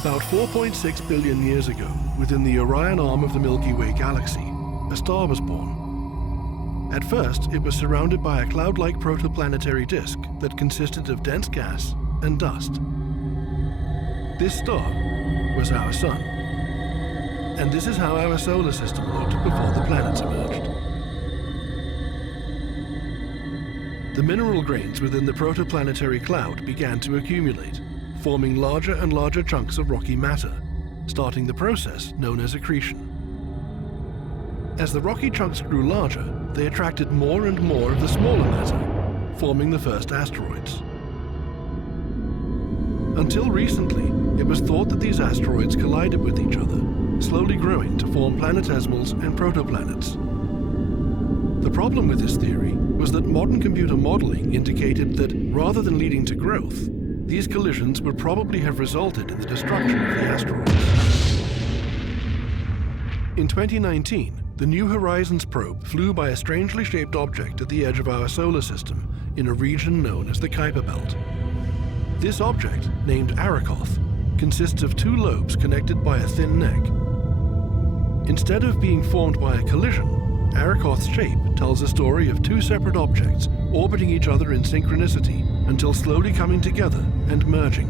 About 4.6 billion years ago, within the Orion arm of the Milky Way galaxy, a star was born. At first, it was surrounded by a cloud-like protoplanetary disk that consisted of dense gas and dust. This star was our Sun. And this is how our solar system looked before the planets emerged. The mineral grains within the protoplanetary cloud began to accumulate, forming larger and larger chunks of rocky matter, starting the process known as accretion. As the rocky chunks grew larger, they attracted more and more of the smaller matter, forming the first asteroids. Until recently, it was thought that these asteroids collided with each other, slowly growing to form planetesimals and protoplanets. The problem with this theory was that modern computer modeling indicated that, rather than leading to growth, these collisions would probably have resulted in the destruction of the asteroids. In 2019, the New Horizons probe flew by a strangely shaped object at the edge of our solar system in a region known as the Kuiper Belt. This object, named Archean, consists of two lobes connected by a thin neck. Instead of being formed by a collision, Archean's shape tells a story of two separate objects orbiting each other in synchronicity until slowly coming together and merging.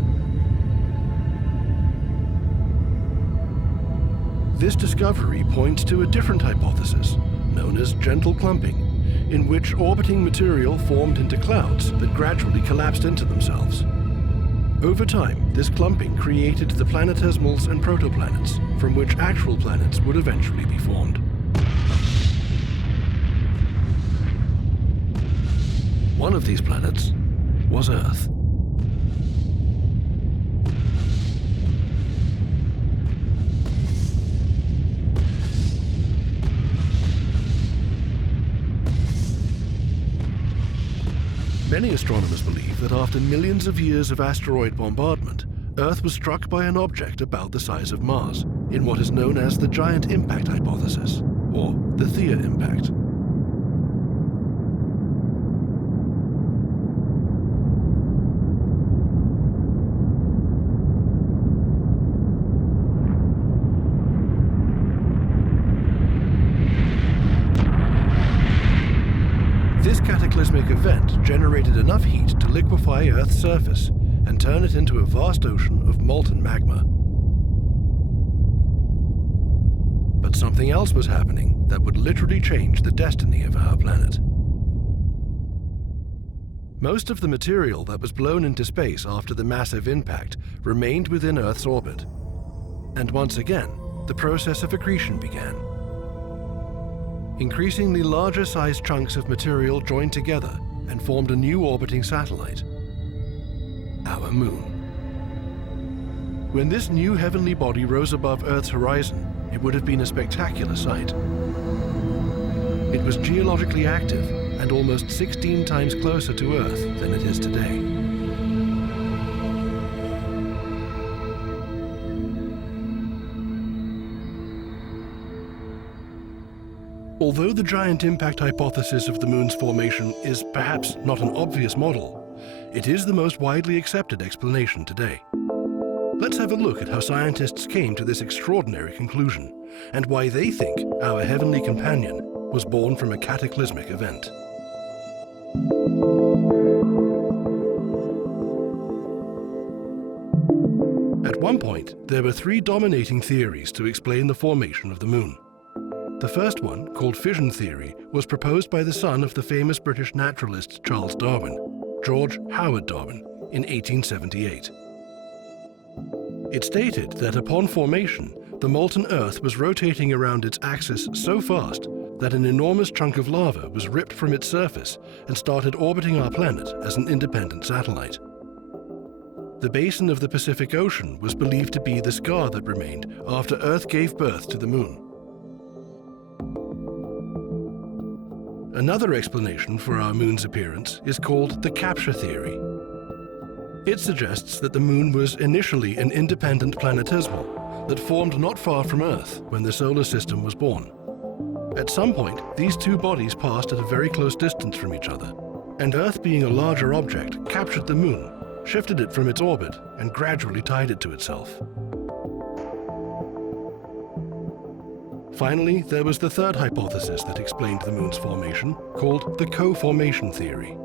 This discovery points to a different hypothesis, known as gentle clumping, in which orbiting material formed into clouds that gradually collapsed into themselves. Over time, this clumping created the planetesimals and protoplanets, from which actual planets would eventually be formed. One of these planets was Earth. Many astronomers believe that after millions of years of asteroid bombardment, Earth was struck by an object about the size of Mars, in what is known as the giant impact hypothesis, or the Theia impact. This cataclysmic event generated enough heat to liquefy Earth's surface and turn it into a vast ocean of molten magma. But something else was happening that would literally change the destiny of our planet. Most of the material that was blown into space after the massive impact remained within Earth's orbit. And once again, the process of accretion began. Increasingly larger sized chunks of material joined together and formed a new orbiting satellite, our Moon. When this new heavenly body rose above Earth's horizon, it would have been a spectacular sight. It was geologically active and almost 16 times closer to Earth than it is today. Although the giant impact hypothesis of the Moon's formation is perhaps not an obvious model, it is the most widely accepted explanation today. Let's have a look at how scientists came to this extraordinary conclusion, and why they think our heavenly companion was born from a cataclysmic event. At one point, there were three dominating theories to explain the formation of the Moon. The first one, called fission theory, was proposed by the son of the famous British naturalist Charles Darwin, George Howard Darwin, in 1878. It stated that upon formation, the molten Earth was rotating around its axis so fast that an enormous chunk of lava was ripped from its surface and started orbiting our planet as an independent satellite. The basin of the Pacific Ocean was believed to be the scar that remained after Earth gave birth to the Moon. Another explanation for our Moon's appearance is called the capture theory. It suggests that the Moon was initially an independent planetesimal that formed not far from Earth when the solar system was born. At some point, these two bodies passed at a very close distance from each other, and Earth, being a larger object, captured the Moon, shifted it from its orbit, and gradually tied it to itself. Finally, there was the third hypothesis that explained the moon's formation, called the co-formation theory.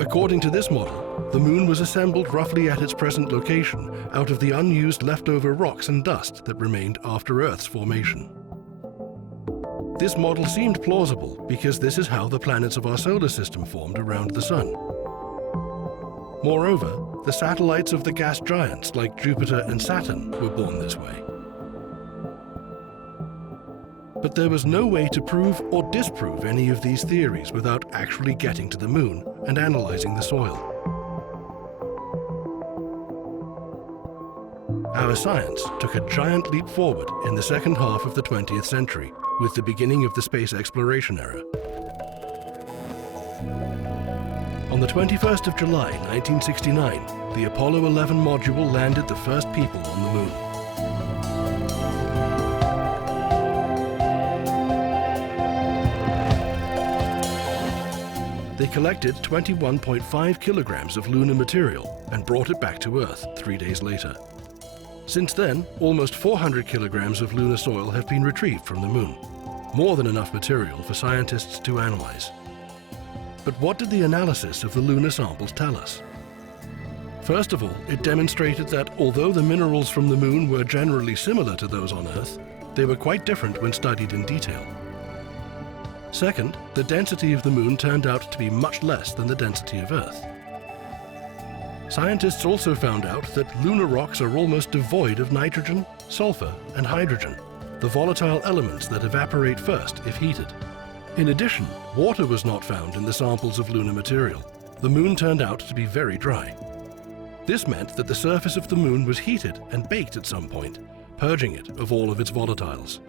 According to this model, the moon was assembled roughly at its present location out of the unused leftover rocks and dust that remained after Earth's formation. This model seemed plausible because this is how the planets of our solar system formed around the Sun. Moreover, the satellites of the gas giants like Jupiter and Saturn were born this way. But there was no way to prove or disprove any of these theories without actually getting to the moon and analyzing the soil. Our science took a giant leap forward in the second half of the 20th century with the beginning of the space exploration era. On the 21st of July, 1969, the Apollo 11 module landed the first people on the moon. They collected 21.5 kilograms of lunar material and brought it back to Earth 3 days later. Since then, almost 400 kilograms of lunar soil have been retrieved from the moon, more than enough material for scientists to analyze. But what did the analysis of the lunar samples tell us? First of all, it demonstrated that although the minerals from the moon were generally similar to those on Earth, they were quite different when studied in detail. Second, the density of the moon turned out to be much less than the density of Earth. Scientists also found out that lunar rocks are almost devoid of nitrogen, sulfur, and hydrogen, the volatile elements that evaporate first if heated. In addition, water was not found in the samples of lunar material. The moon turned out to be very dry. This meant that the surface of the moon was heated and baked at some point, purging it of all of its volatiles.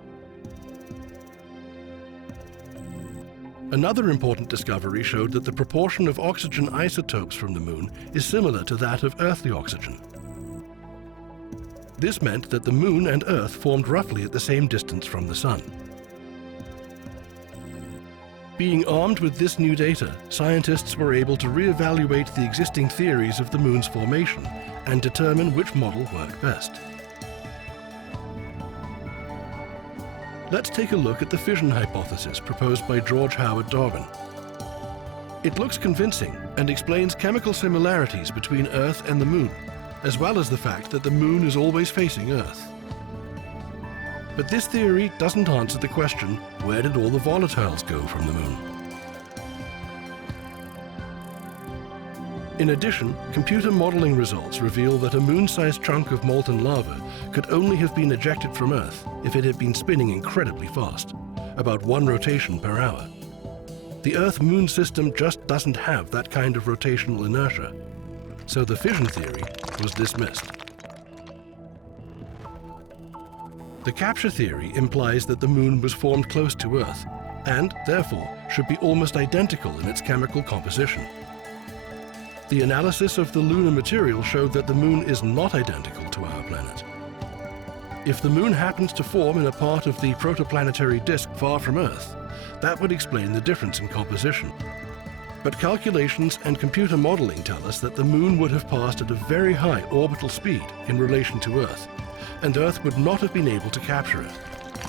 Another important discovery showed that the proportion of oxygen isotopes from the moon is similar to that of earthly oxygen. This meant that the moon and Earth formed roughly at the same distance from the Sun. Being armed with this new data, scientists were able to re-evaluate the existing theories of the moon's formation and determine which model worked best. Let's take a look at the fission hypothesis proposed by George Howard Darwin. It looks convincing and explains chemical similarities between Earth and the moon, as well as the fact that the moon is always facing Earth. But this theory doesn't answer the question, where did all the volatiles go from the moon? In addition, computer modeling results reveal that a moon-sized chunk of molten lava could only have been ejected from Earth if it had been spinning incredibly fast, about 1 rotation per hour. The Earth-Moon system just doesn't have that kind of rotational inertia, so the fission theory was dismissed. The capture theory implies that the moon was formed close to Earth, and therefore should be almost identical in its chemical composition. The analysis of the lunar material showed that the moon is not identical to our planet. If the moon happens to form in a part of the protoplanetary disk far from Earth, that would explain the difference in composition. But calculations and computer modeling tell us that the moon would have passed at a very high orbital speed in relation to Earth, and Earth would not have been able to capture it.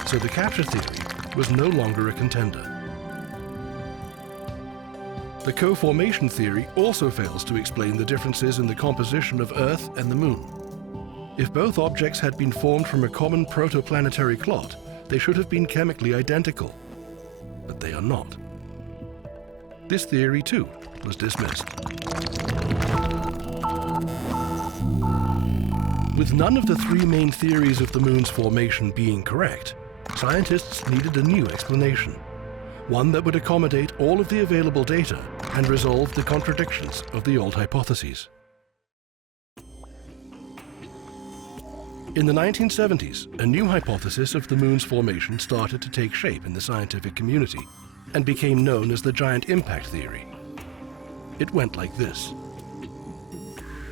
So the capture theory was no longer a contender. The co-formation theory also fails to explain the differences in the composition of Earth and the moon. If both objects had been formed from a common protoplanetary clot, they should have been chemically identical. But they are not. This theory, too, was dismissed. With none of the 3 main theories of the moon's formation being correct, scientists needed a new explanation. One that would accommodate all of the available data and resolve the contradictions of the old hypotheses. In the 1970s, a new hypothesis of the moon's formation started to take shape in the scientific community and became known as the giant impact theory. It went like this.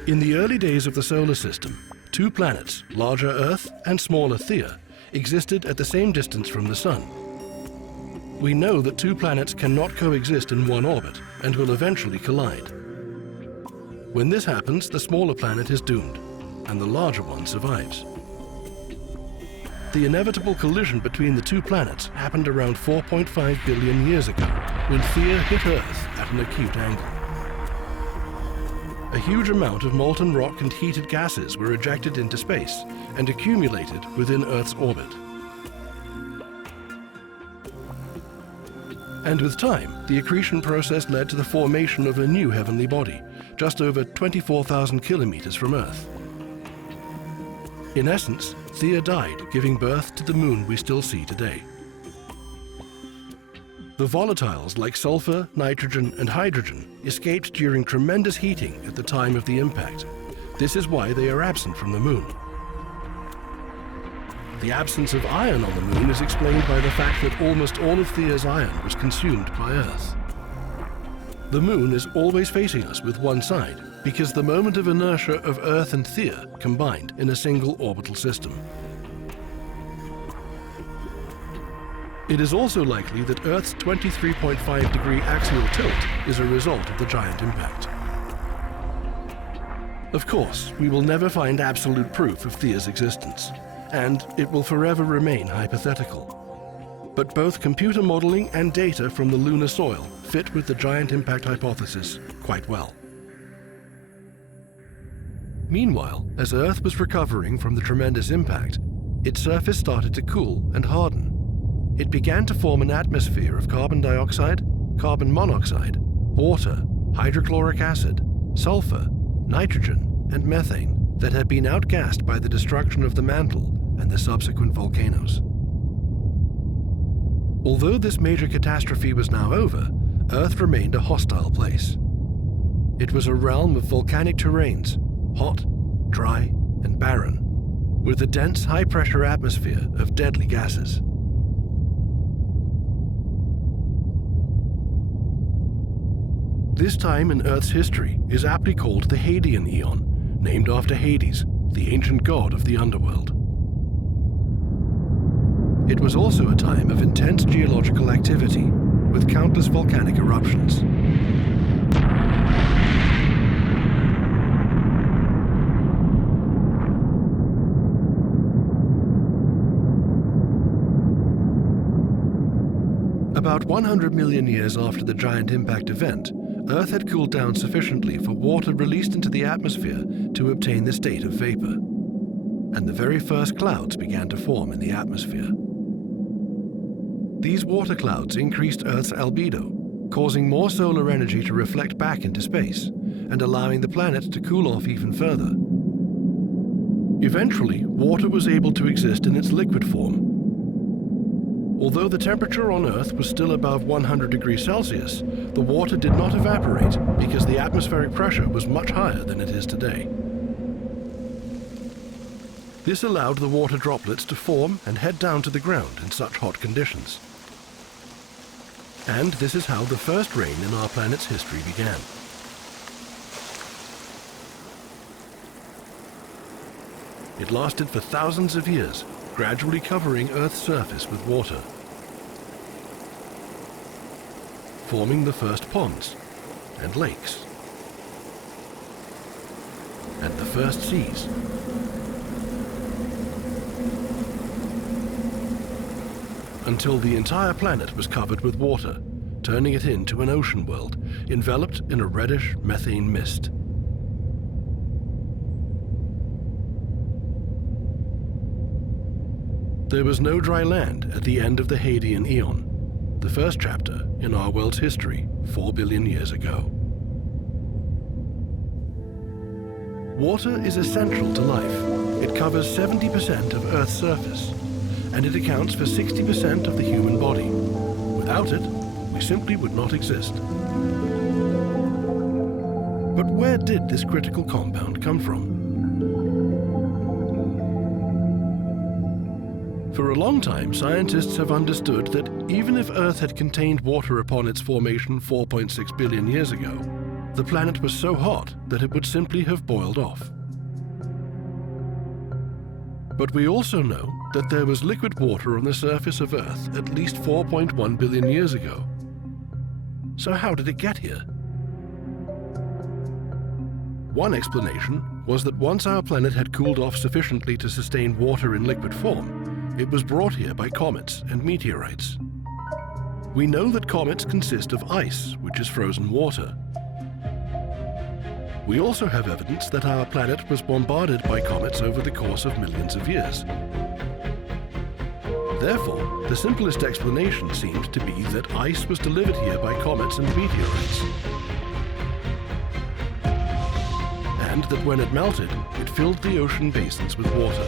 In the early days of the solar system, 2 planets, larger Earth and smaller Theia, existed at the same distance from the Sun. We know that 2 planets cannot coexist in one orbit and will eventually collide. When this happens, the smaller planet is doomed, and the larger one survives. The inevitable collision between the two planets happened around 4.5 billion years ago, when Theia hit Earth at an acute angle. A huge amount of molten rock and heated gases were ejected into space and accumulated within Earth's orbit. And with time, the accretion process led to the formation of a new heavenly body, just over 24,000 kilometers from Earth. In essence, Theia died, giving birth to the moon we still see today. The volatiles like sulfur, nitrogen, and hydrogen escaped during tremendous heating at the time of the impact. This is why they are absent from the moon. The absence of iron on the moon is explained by the fact that almost all of Theia's iron was consumed by Earth. The moon is always facing us with one side, because the moment of inertia of Earth and Theia combined in a single orbital system. It is also likely that Earth's 23.5-degree axial tilt is a result of the giant impact. Of course, we will never find absolute proof of Theia's existence, and it will forever remain hypothetical. But both computer modeling and data from the lunar soil fit with the giant impact hypothesis quite well. Meanwhile, as Earth was recovering from the tremendous impact, its surface started to cool and harden. It began to form an atmosphere of carbon dioxide, carbon monoxide, water, hydrochloric acid, sulfur, nitrogen, and methane that had been outgassed by the destruction of the mantle and the subsequent volcanoes. Although this major catastrophe was now over, Earth remained a hostile place. It was a realm of volcanic terrains, hot, dry, and barren, with a dense, high-pressure atmosphere of deadly gases. This time in Earth's history is aptly called the Hadean Eon, named after Hades, the ancient god of the underworld. It was also a time of intense geological activity, with countless volcanic eruptions. About 100 million years after the giant impact event, Earth had cooled down sufficiently for water released into the atmosphere to obtain the state of vapor, and the very first clouds began to form in the atmosphere. These water clouds increased Earth's albedo, causing more solar energy to reflect back into space, and allowing the planet to cool off even further. Eventually, water was able to exist in its liquid form. Although the temperature on Earth was still above 100 degrees Celsius, the water did not evaporate because the atmospheric pressure was much higher than it is today. This allowed the water droplets to form and head down to the ground in such hot conditions. And this is how the first rain in our planet's history began. It lasted for thousands of years, gradually covering Earth's surface with water, forming the first ponds and lakes and the first seas. Until the entire planet was covered with water, turning it into an ocean world, enveloped in a reddish methane mist. There was no dry land at the end of the Hadean Eon, the first chapter in our world's history 4 billion years ago. Water is essential to life. It covers 70% of Earth's surface, and it accounts for 60% of the human body. Without it, we simply would not exist. But where did this critical compound come from? For a long time, scientists have understood that even if Earth had contained water upon its formation 4.6 billion years ago, the planet was so hot that it would simply have boiled off. But we also know that there was liquid water on the surface of Earth at least 4.1 billion years ago. So how did it get here? One explanation was that once our planet had cooled off sufficiently to sustain water in liquid form, it was brought here by comets and meteorites. We know that comets consist of ice, which is frozen water. We also have evidence that our planet was bombarded by comets over the course of millions of years. Therefore, the simplest explanation seems to be that ice was delivered here by comets and meteorites, and that when it melted, it filled the ocean basins with water.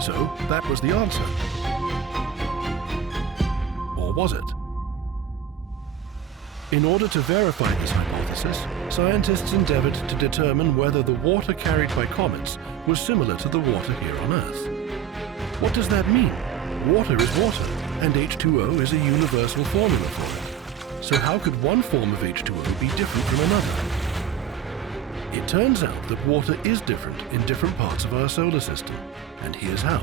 So, that was the answer. Or was it? In order to verify this hypothesis, scientists endeavored to determine whether the water carried by comets was similar to the water here on Earth. What does that mean? Water is water, and H2O is a universal formula for it. So how could one form of H2O be different from another? It turns out that water is different in different parts of our solar system, and here's how.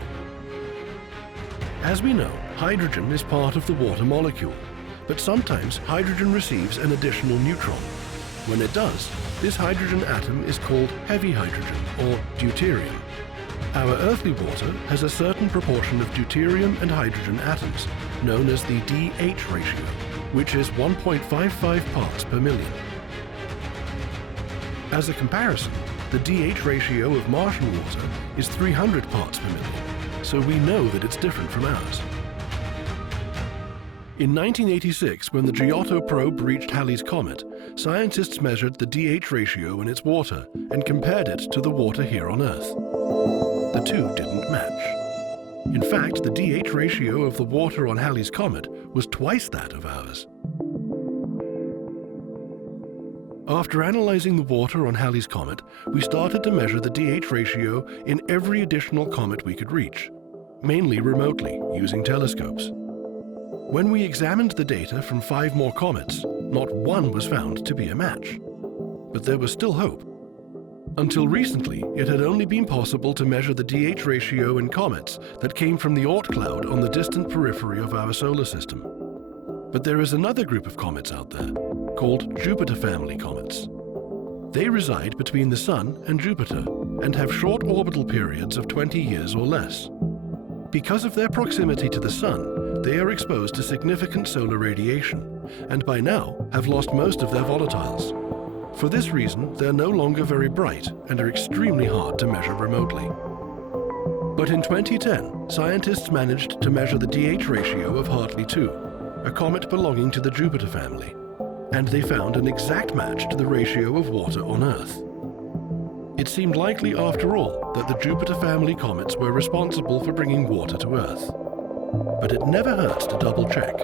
As we know, hydrogen is part of the water molecule, but sometimes hydrogen receives an additional neutron. When it does, this hydrogen atom is called heavy hydrogen, or deuterium. Our earthly water has a certain proportion of deuterium and hydrogen atoms, known as the DH ratio, which is 1.55 parts per million. As a comparison, the DH ratio of Martian water is 300 parts per million, so we know that it's different from ours. In 1986, when the Giotto probe reached Halley's Comet, scientists measured the DH ratio in its water and compared it to the water here on Earth. The two didn't match. In fact, the DH ratio of the water on Halley's Comet was twice that of ours. After analyzing the water on Halley's Comet, we started to measure the DH ratio in every additional comet we could reach, mainly remotely, using telescopes. When we examined the data from 5 more comets, not one was found to be a match. But there was still hope. Until recently, it had only been possible to measure the DH ratio in comets that came from the Oort cloud on the distant periphery of our solar system. But there is another group of comets out there, called Jupiter family comets. They reside between the Sun and Jupiter, and have short orbital periods of 20 years or less. Because of their proximity to the Sun, they are exposed to significant solar radiation, and by now have lost most of their volatiles. For this reason, they're no longer very bright and are extremely hard to measure remotely. But in 2010, scientists managed to measure the DH ratio of Hartley 2, a comet belonging to the Jupiter family, and they found an exact match to the ratio of water on Earth. It seemed likely, after all, that the Jupiter family comets were responsible for bringing water to Earth. But it never hurts to double-check,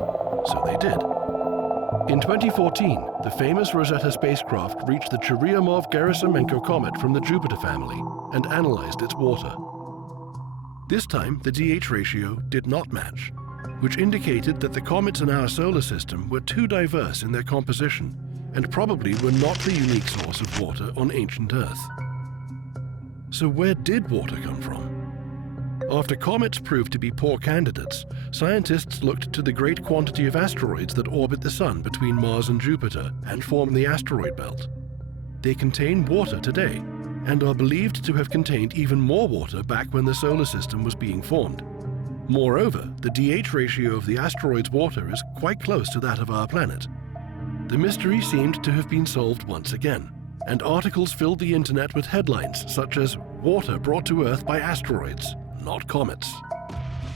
so they did. In 2014, the famous Rosetta spacecraft reached the Churyumov-Gerasimenko comet from the Jupiter family and analyzed its water. This time, the DH ratio did not match, which indicated that the comets in our solar system were too diverse in their composition and probably were not the unique source of water on ancient Earth. So where did water come from? After comets proved to be poor candidates, scientists looked to the great quantity of asteroids that orbit the Sun between Mars and Jupiter and form the asteroid belt. They contain water today, and are believed to have contained even more water back when the solar system was being formed. Moreover, the DH ratio of the asteroid's water is quite close to that of our planet. The mystery seemed to have been solved once again, and articles filled the internet with headlines such as "Water brought to Earth by asteroids, not comets."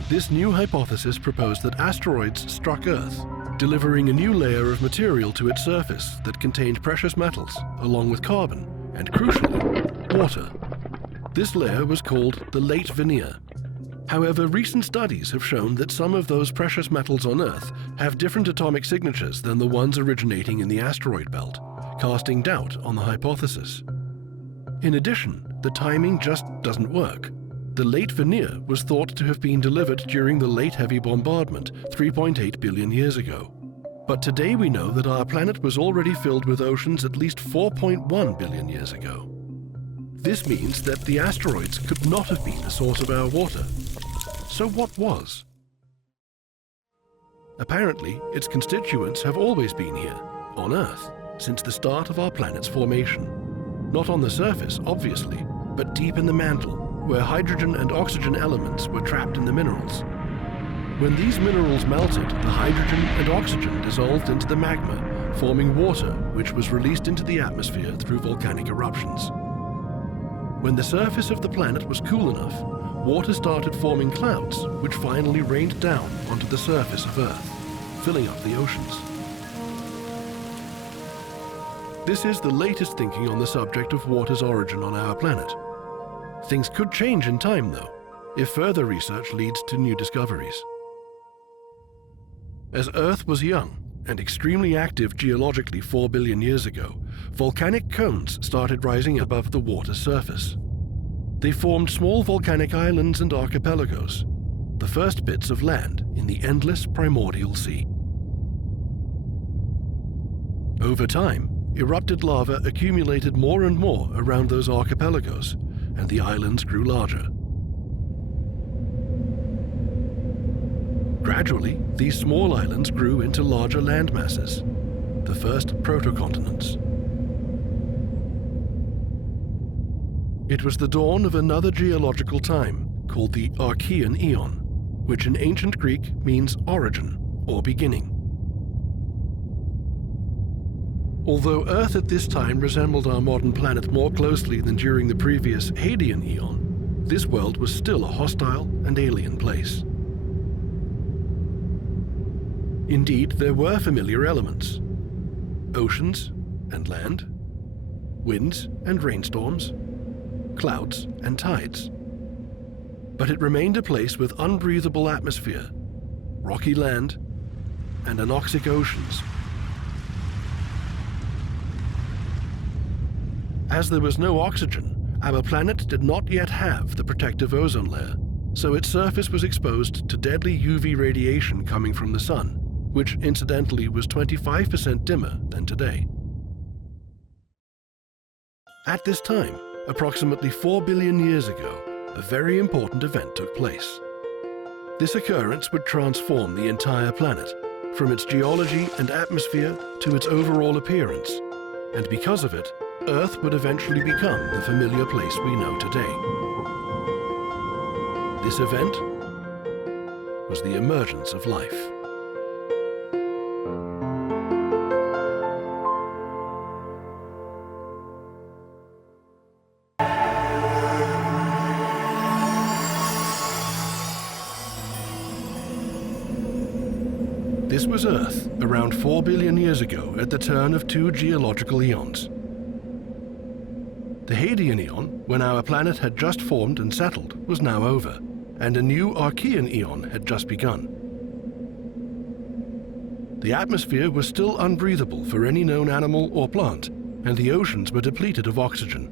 This new hypothesis proposed that asteroids struck Earth, delivering a new layer of material to its surface that contained precious metals, along with carbon, and crucially, water. This layer was called the late veneer. However, recent studies have shown that some of those precious metals on Earth have different atomic signatures than the ones originating in the asteroid belt, casting doubt on the hypothesis. In addition, the timing just doesn't work. The late veneer was thought to have been delivered during the late heavy bombardment 3.8 billion years ago. But today we know that our planet was already filled with oceans at least 4.1 billion years ago. This means that the asteroids could not have been the source of our water. So what was? Apparently, its constituents have always been here, on Earth, since the start of our planet's formation. Not on the surface, obviously, but deep in the mantle, where hydrogen and oxygen elements were trapped in the minerals. When these minerals melted, the hydrogen and oxygen dissolved into the magma, forming water, which was released into the atmosphere through volcanic eruptions. When the surface of the planet was cool enough, water started forming clouds, which finally rained down onto the surface of Earth, filling up the oceans. This is the latest thinking on the subject of water's origin on our planet. Things could change in time, though, if further research leads to new discoveries. As Earth was young and extremely active geologically 4 billion years ago, volcanic cones started rising above the water's surface. They formed small volcanic islands and archipelagos, the first bits of land in the endless primordial sea. Over time, erupted lava accumulated more and more around those archipelagos, and the islands grew larger. Gradually, these small islands grew into larger land masses, the first protocontinents. It was the dawn of another geological time called the Archean Eon, which in ancient Greek means origin or beginning. Although Earth at this time resembled our modern planet more closely than during the previous Hadean Eon, this world was still a hostile and alien place. Indeed, there were familiar elements: oceans and land, winds and rainstorms, clouds and tides. But it remained a place with unbreathable atmosphere, rocky land, and anoxic oceans. As there was no oxygen, our planet did not yet have the protective ozone layer, so its surface was exposed to deadly UV radiation coming from the sun, which incidentally was 25% dimmer than today. At this time, approximately 4 billion years ago, a very important event took place. This occurrence would transform the entire planet, from its geology and atmosphere to its overall appearance, and because of it, Earth would eventually become the familiar place we know today. This event was the emergence of life. This was Earth around 4 billion years ago at the turn of 2 geological eons. The Hadean Eon, when our planet had just formed and settled, was now over, and a new Archean Eon had just begun. The atmosphere was still unbreathable for any known animal or plant, and the oceans were depleted of oxygen.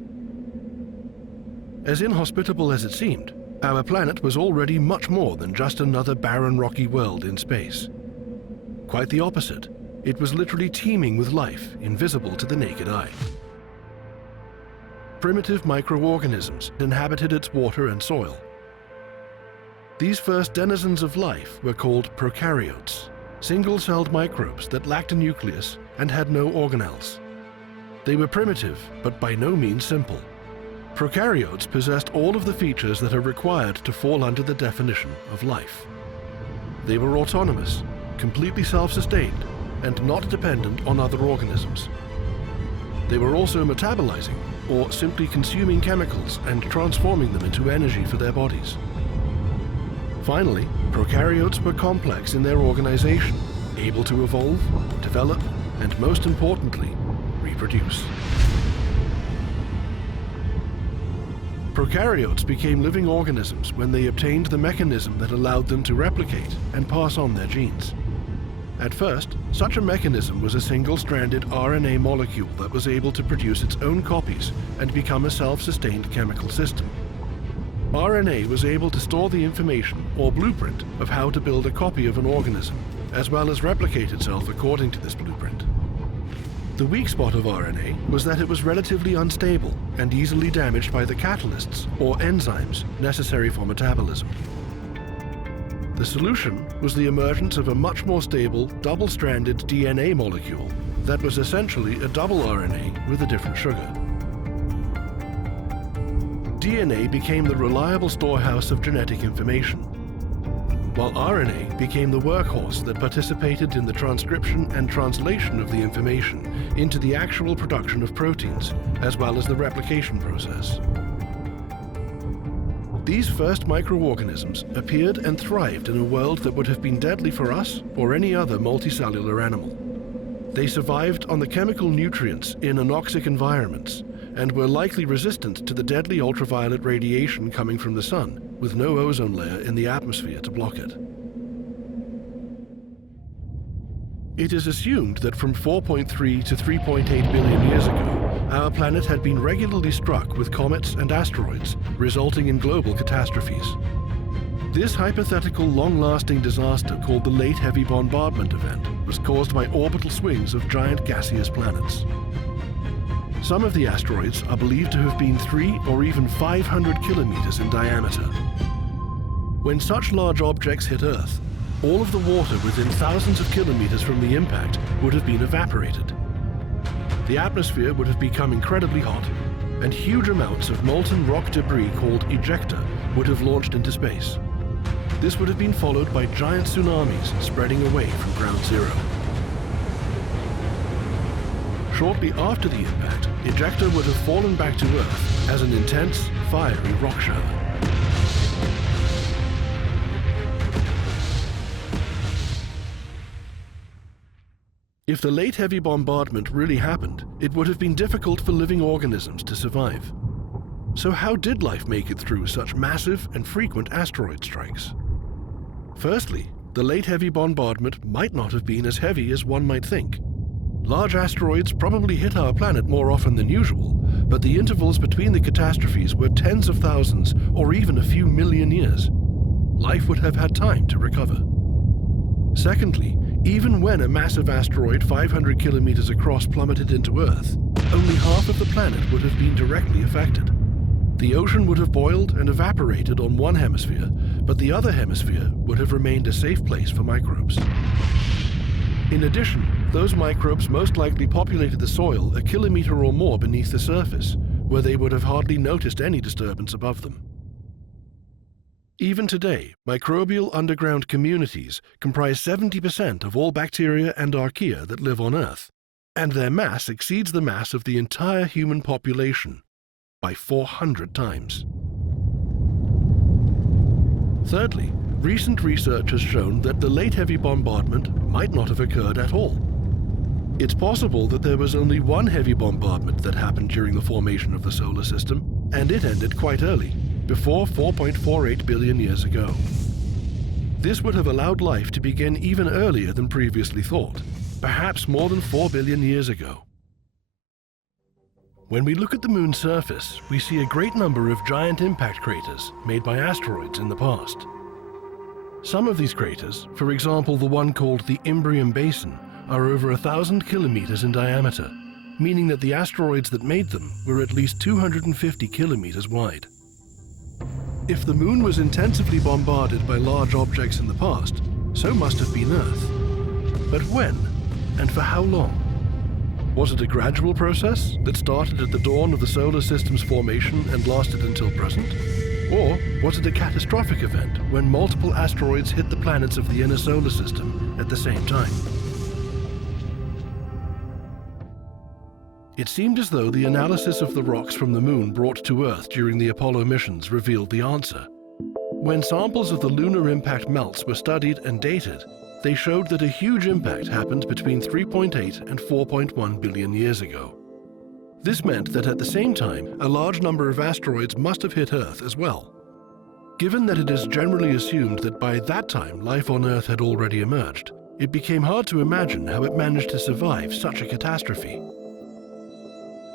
As inhospitable as it seemed, our planet was already much more than just another barren rocky world in space. Quite the opposite. It was literally teeming with life, invisible to the naked eye. Primitive microorganisms inhabited its water and soil. These first denizens of life were called prokaryotes, single-celled microbes that lacked a nucleus and had no organelles. They were primitive, but by no means simple. Prokaryotes possessed all of the features that are required to fall under the definition of life. They were autonomous, completely self-sustained, and not dependent on other organisms. They were also metabolizing, or simply consuming chemicals and transforming them into energy for their bodies. Finally, prokaryotes were complex in their organization, able to evolve, develop, and most importantly, reproduce. Prokaryotes became living organisms when they obtained the mechanism that allowed them to replicate and pass on their genes. At first, such a mechanism was a single-stranded RNA molecule that was able to produce its own copies and become a self-sustained chemical system. RNA was able to store the information or blueprint of how to build a copy of an organism, as well as replicate itself according to this blueprint. The weak spot of RNA was that it was relatively unstable and easily damaged by the catalysts or enzymes necessary for metabolism. The solution was the emergence of a much more stable, double-stranded DNA molecule that was essentially a double RNA with a different sugar. DNA became the reliable storehouse of genetic information, while RNA became the workhorse that participated in the transcription and translation of the information into the actual production of proteins, as well as the replication process. These first microorganisms appeared and thrived in a world that would have been deadly for us or any other multicellular animal. They survived on the chemical nutrients in anoxic environments and were likely resistant to the deadly ultraviolet radiation coming from the sun, with no ozone layer in the atmosphere to block it. It is assumed that from 4.3 to 3.8 billion years ago, our planet had been regularly struck with comets and asteroids, resulting in global catastrophes. This hypothetical long-lasting disaster, called the Late Heavy Bombardment event, was caused by orbital swings of giant gaseous planets. Some of the asteroids are believed to have been 3 or even 500 kilometers in diameter. When such large objects hit Earth, all of the water within thousands of kilometers from the impact would have been evaporated. The atmosphere would have become incredibly hot, and huge amounts of molten rock debris called ejecta would have launched into space. This would have been followed by giant tsunamis spreading away from ground zero. Shortly after the impact, ejecta would have fallen back to Earth as an intense, fiery rock shower. If the late heavy bombardment really happened, it would have been difficult for living organisms to survive. So how did life make it through such massive and frequent asteroid strikes? Firstly, the late heavy bombardment might not have been as heavy as one might think. Large asteroids probably hit our planet more often than usual, but the intervals between the catastrophes were tens of thousands or even a few million years. Life would have had time to recover. Secondly, even when a massive asteroid 500 kilometers across plummeted into Earth, only half of the planet would have been directly affected. The ocean would have boiled and evaporated on one hemisphere, but the other hemisphere would have remained a safe place for microbes. In addition, those microbes most likely populated the soil a kilometer or more beneath the surface, where they would have hardly noticed any disturbance above them. Even today, microbial underground communities comprise 70% of all bacteria and archaea that live on Earth, and their mass exceeds the mass of the entire human population by 400 times. Thirdly, recent research has shown that the late heavy bombardment might not have occurred at all. It's possible that there was only one heavy bombardment that happened during the formation of the solar system, and it ended quite early, before 4.48 billion years ago. This would have allowed life to begin even earlier than previously thought, perhaps more than 4 billion years ago. When we look at the Moon's surface, we see a great number of giant impact craters made by asteroids in the past. Some of these craters, for example the one called the Imbrium Basin, are over 1,000 kilometers in diameter, meaning that the asteroids that made them were at least 250 kilometers wide. If the Moon was intensively bombarded by large objects in the past, so must have been Earth. But when, and for how long? Was it a gradual process that started at the dawn of the solar system's formation and lasted until present? Or was it a catastrophic event when multiple asteroids hit the planets of the inner solar system at the same time? It seemed as though the analysis of the rocks from the Moon brought to Earth during the Apollo missions revealed the answer. When samples of the lunar impact melts were studied and dated, they showed that a huge impact happened between 3.8 and 4.1 billion years ago. This meant that at the same time, a large number of asteroids must have hit Earth as well. Given that it is generally assumed that by that time life on Earth had already emerged, it became hard to imagine how it managed to survive such a catastrophe.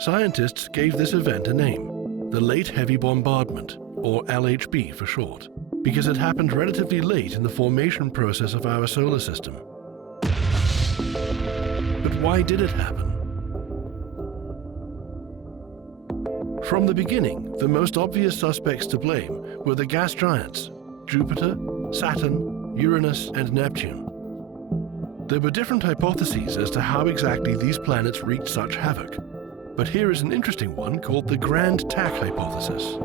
Scientists gave this event a name, the Late Heavy Bombardment, or LHB for short, because it happened relatively late in the formation process of our solar system. But why did it happen? From the beginning, the most obvious suspects to blame were the gas giants, Jupiter, Saturn, Uranus, and Neptune. There were different hypotheses as to how exactly these planets wreaked such havoc. But here is an interesting one called the Grand Tack hypothesis.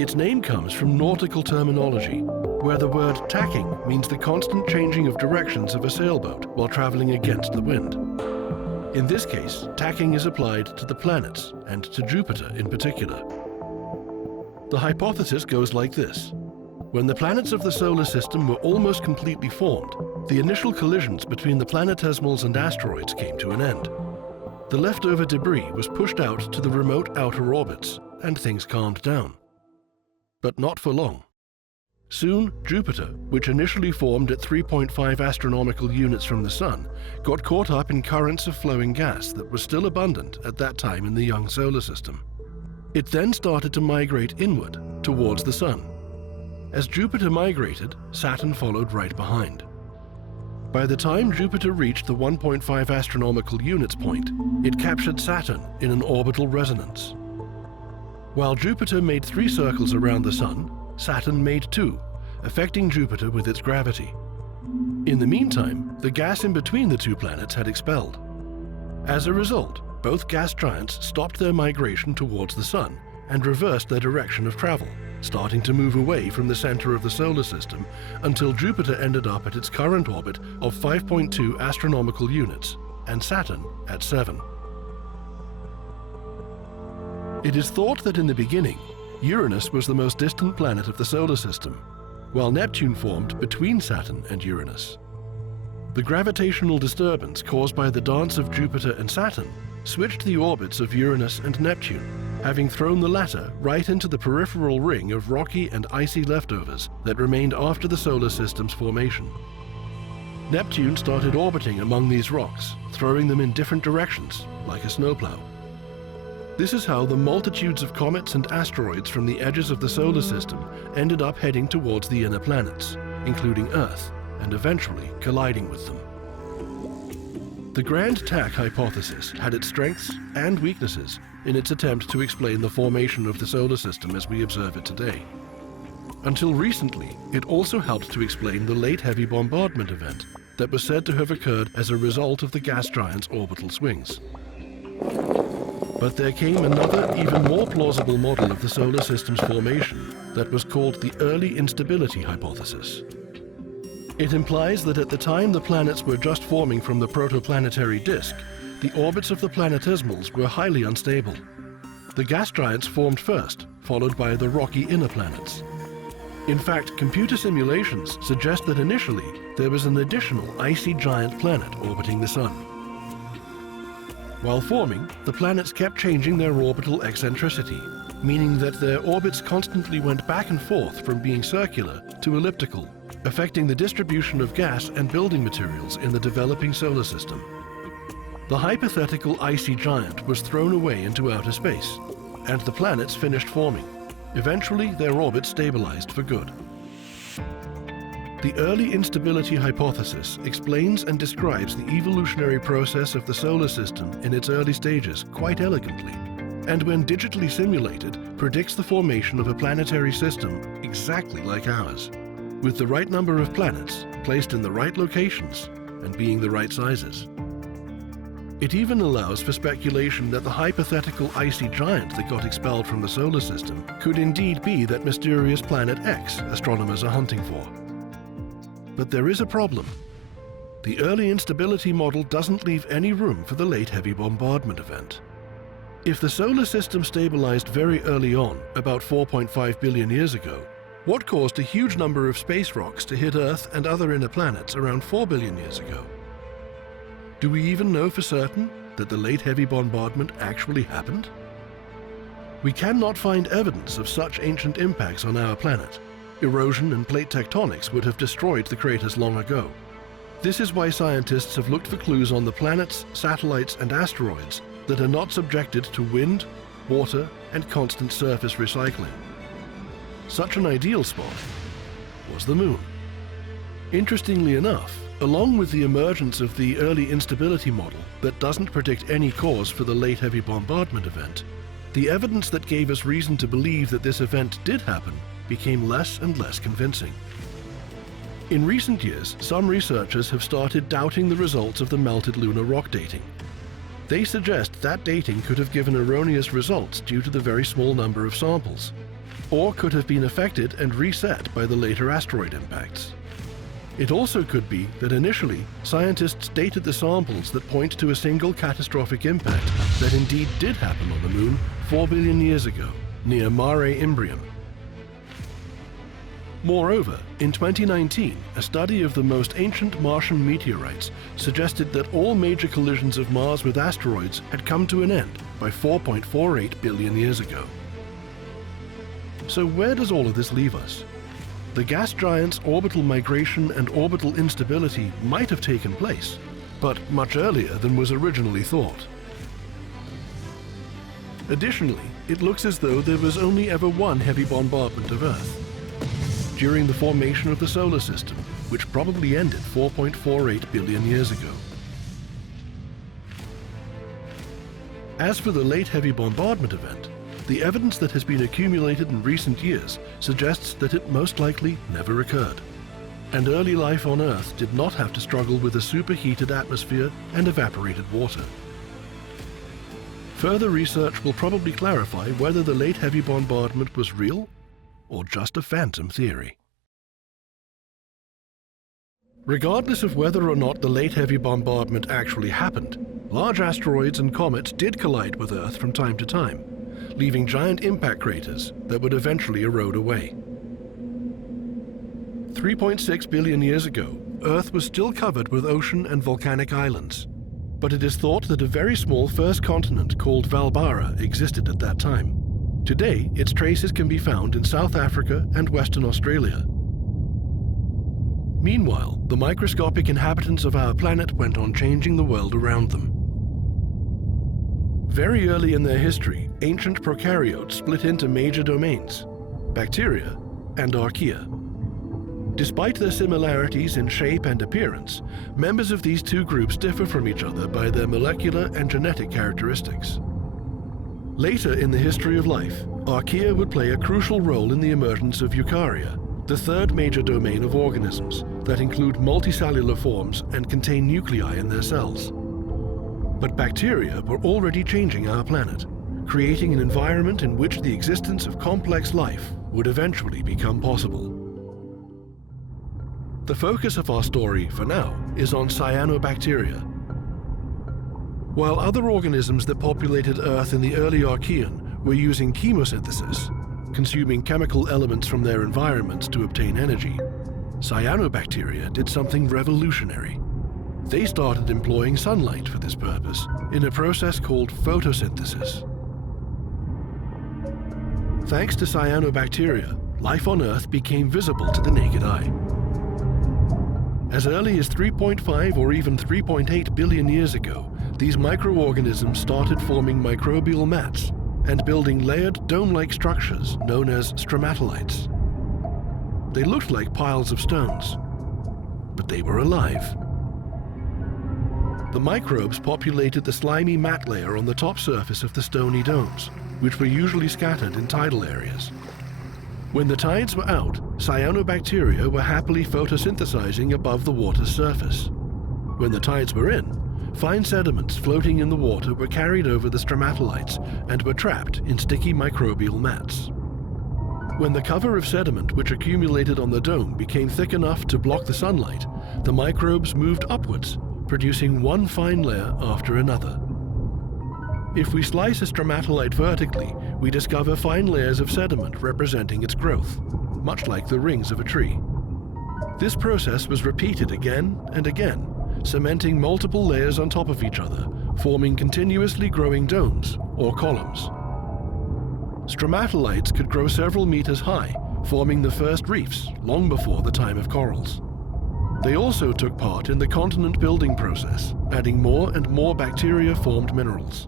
Its name comes from nautical terminology, where the word tacking means the constant changing of directions of a sailboat while traveling against the wind. In this case, tacking is applied to the planets, and to Jupiter in particular. The hypothesis goes like this. When the planets of the solar system were almost completely formed, the initial collisions between the planetesimals and asteroids came to an end. The leftover debris was pushed out to the remote outer orbits, and things calmed down. But not for long. Soon, Jupiter, which initially formed at 3.5 astronomical units from the Sun, got caught up in currents of flowing gas that was still abundant at that time in the young solar system. It then started to migrate inward, towards the Sun. As Jupiter migrated, Saturn followed right behind. By the time Jupiter reached the 1.5 astronomical units point, it captured Saturn in an orbital resonance. While Jupiter made 3 circles around the Sun, Saturn made 2, affecting Jupiter with its gravity. In the meantime, the gas in between the 2 planets had expelled. As a result, both gas giants stopped their migration towards the Sun and reversed their direction of travel, starting to move away from the center of the solar system until Jupiter ended up at its current orbit of 5.2 astronomical units, and Saturn at 7. It is thought that in the beginning, Uranus was the most distant planet of the solar system, while Neptune formed between Saturn and Uranus. The gravitational disturbance caused by the dance of Jupiter and Saturn switched the orbits of Uranus and Neptune, having thrown the latter right into the peripheral ring of rocky and icy leftovers that remained after the solar system's formation. Neptune started orbiting among these rocks, throwing them in different directions, like a snowplow. This is how the multitudes of comets and asteroids from the edges of the solar system ended up heading towards the inner planets, including Earth, and eventually colliding with them. The grand tack hypothesis had its strengths and weaknesses in its attempt to explain the formation of the solar system as we observe it today. Until recently, it also helped to explain the late heavy bombardment event that was said to have occurred as a result of the gas giant's orbital swings. But there came another, even more plausible model of the solar system's formation that was called the early instability hypothesis. It implies that at the time the planets were just forming from the protoplanetary disk, the orbits of the planetesimals were highly unstable. The gas giants formed first, followed by the rocky inner planets. In fact, computer simulations suggest that initially there was an additional icy giant planet orbiting the Sun. While forming, the planets kept changing their orbital eccentricity, meaning that their orbits constantly went back and forth from being circular to elliptical, affecting the distribution of gas and building materials in the developing solar system. The hypothetical icy giant was thrown away into outer space, and the planets finished forming. Eventually, their orbits stabilized for good. The early instability hypothesis explains and describes the evolutionary process of the solar system in its early stages quite elegantly, and when digitally simulated, predicts the formation of a planetary system exactly like ours, with the right number of planets placed in the right locations and being the right sizes. It even allows for speculation that the hypothetical icy giant that got expelled from the solar system could indeed be that mysterious planet X astronomers are hunting for. But there is a problem. The early instability model doesn't leave any room for the late heavy bombardment event. If the solar system stabilized very early on, about 4.5 billion years ago, what caused a huge number of space rocks to hit Earth and other inner planets around 4 billion years ago? Do we even know for certain that the late heavy bombardment actually happened? We cannot find evidence of such ancient impacts on our planet. Erosion and plate tectonics would have destroyed the craters long ago. This is why scientists have looked for clues on the planets, satellites, and asteroids that are not subjected to wind, water, and constant surface recycling. Such an ideal spot was the Moon. Interestingly enough, along with the emergence of the early instability model that doesn't predict any cause for the late heavy bombardment event, the evidence that gave us reason to believe that this event did happen became less and less convincing. In recent years, some researchers have started doubting the results of the melted lunar rock dating. They suggest that dating could have given erroneous results due to the very small number of samples. or could have been affected and reset by the later asteroid impacts. It also could be that initially, scientists dated the samples that point to a single catastrophic impact that indeed did happen on the Moon 4 billion years ago, near Mare Imbrium. Moreover, in 2019, a study of the most ancient Martian meteorites suggested that all major collisions of Mars with asteroids had come to an end by 4.48 billion years ago. So where does all of this leave us? The gas giant's orbital migration and orbital instability might have taken place, but much earlier than was originally thought. Additionally, it looks as though there was only ever one heavy bombardment of Earth, during the formation of the solar system, which probably ended 4.48 billion years ago. As for the late heavy bombardment event, the evidence that has been accumulated in recent years suggests that it most likely never occurred, and early life on Earth did not have to struggle with a superheated atmosphere and evaporated water. Further research will probably clarify whether the late heavy bombardment was real or just a phantom theory. Regardless of whether or not the late heavy bombardment actually happened, large asteroids and comets did collide with Earth from time to time, leaving giant impact craters that would eventually erode away. 3.6 billion years ago, Earth was still covered with ocean and volcanic islands, but it is thought that a very small first continent called Valbara existed at that time. Today, its traces can be found in South Africa and Western Australia. Meanwhile, the microscopic inhabitants of our planet went on changing the world around them. Very early in their history, ancient prokaryotes split into major domains, bacteria and archaea. Despite their similarities in shape and appearance, members of these two groups differ from each other by their molecular and genetic characteristics. Later in the history of life, archaea would play a crucial role in the emergence of eukarya, the third major domain of organisms that include multicellular forms and contain nuclei in their cells. But bacteria were already changing our planet, creating an environment in which the existence of complex life would eventually become possible. The focus of our story, for now, is on Cyanobacteria. While other organisms that populated Earth in the early Archean were using chemosynthesis, consuming chemical elements from their environments to obtain energy, Cyanobacteria did something revolutionary. They started employing sunlight for this purpose in a process called photosynthesis. Thanks to Cyanobacteria, life on Earth became visible to the naked eye. As early as 3.5 or even 3.8 billion years ago, these microorganisms started forming microbial mats and building layered dome-like structures known as stromatolites. They looked like piles of stones, but they were alive. The microbes populated the slimy mat layer on the top surface of the stony domes, which were usually scattered in tidal areas. When the tides were out, Cyanobacteria were happily photosynthesizing above the water's surface. When the tides were in, fine sediments floating in the water were carried over the stromatolites and were trapped in sticky microbial mats. When the cover of sediment which accumulated on the dome became thick enough to block the sunlight, the microbes moved upwards, producing one fine layer after another. If we slice a stromatolite vertically, we discover fine layers of sediment representing its growth, much like the rings of a tree. This process was repeated again and again, cementing multiple layers on top of each other, forming continuously growing domes or columns. Stromatolites could grow several meters high, forming the first reefs long before the time of corals. They also took part in the continent building process, adding more and more bacteria-formed minerals.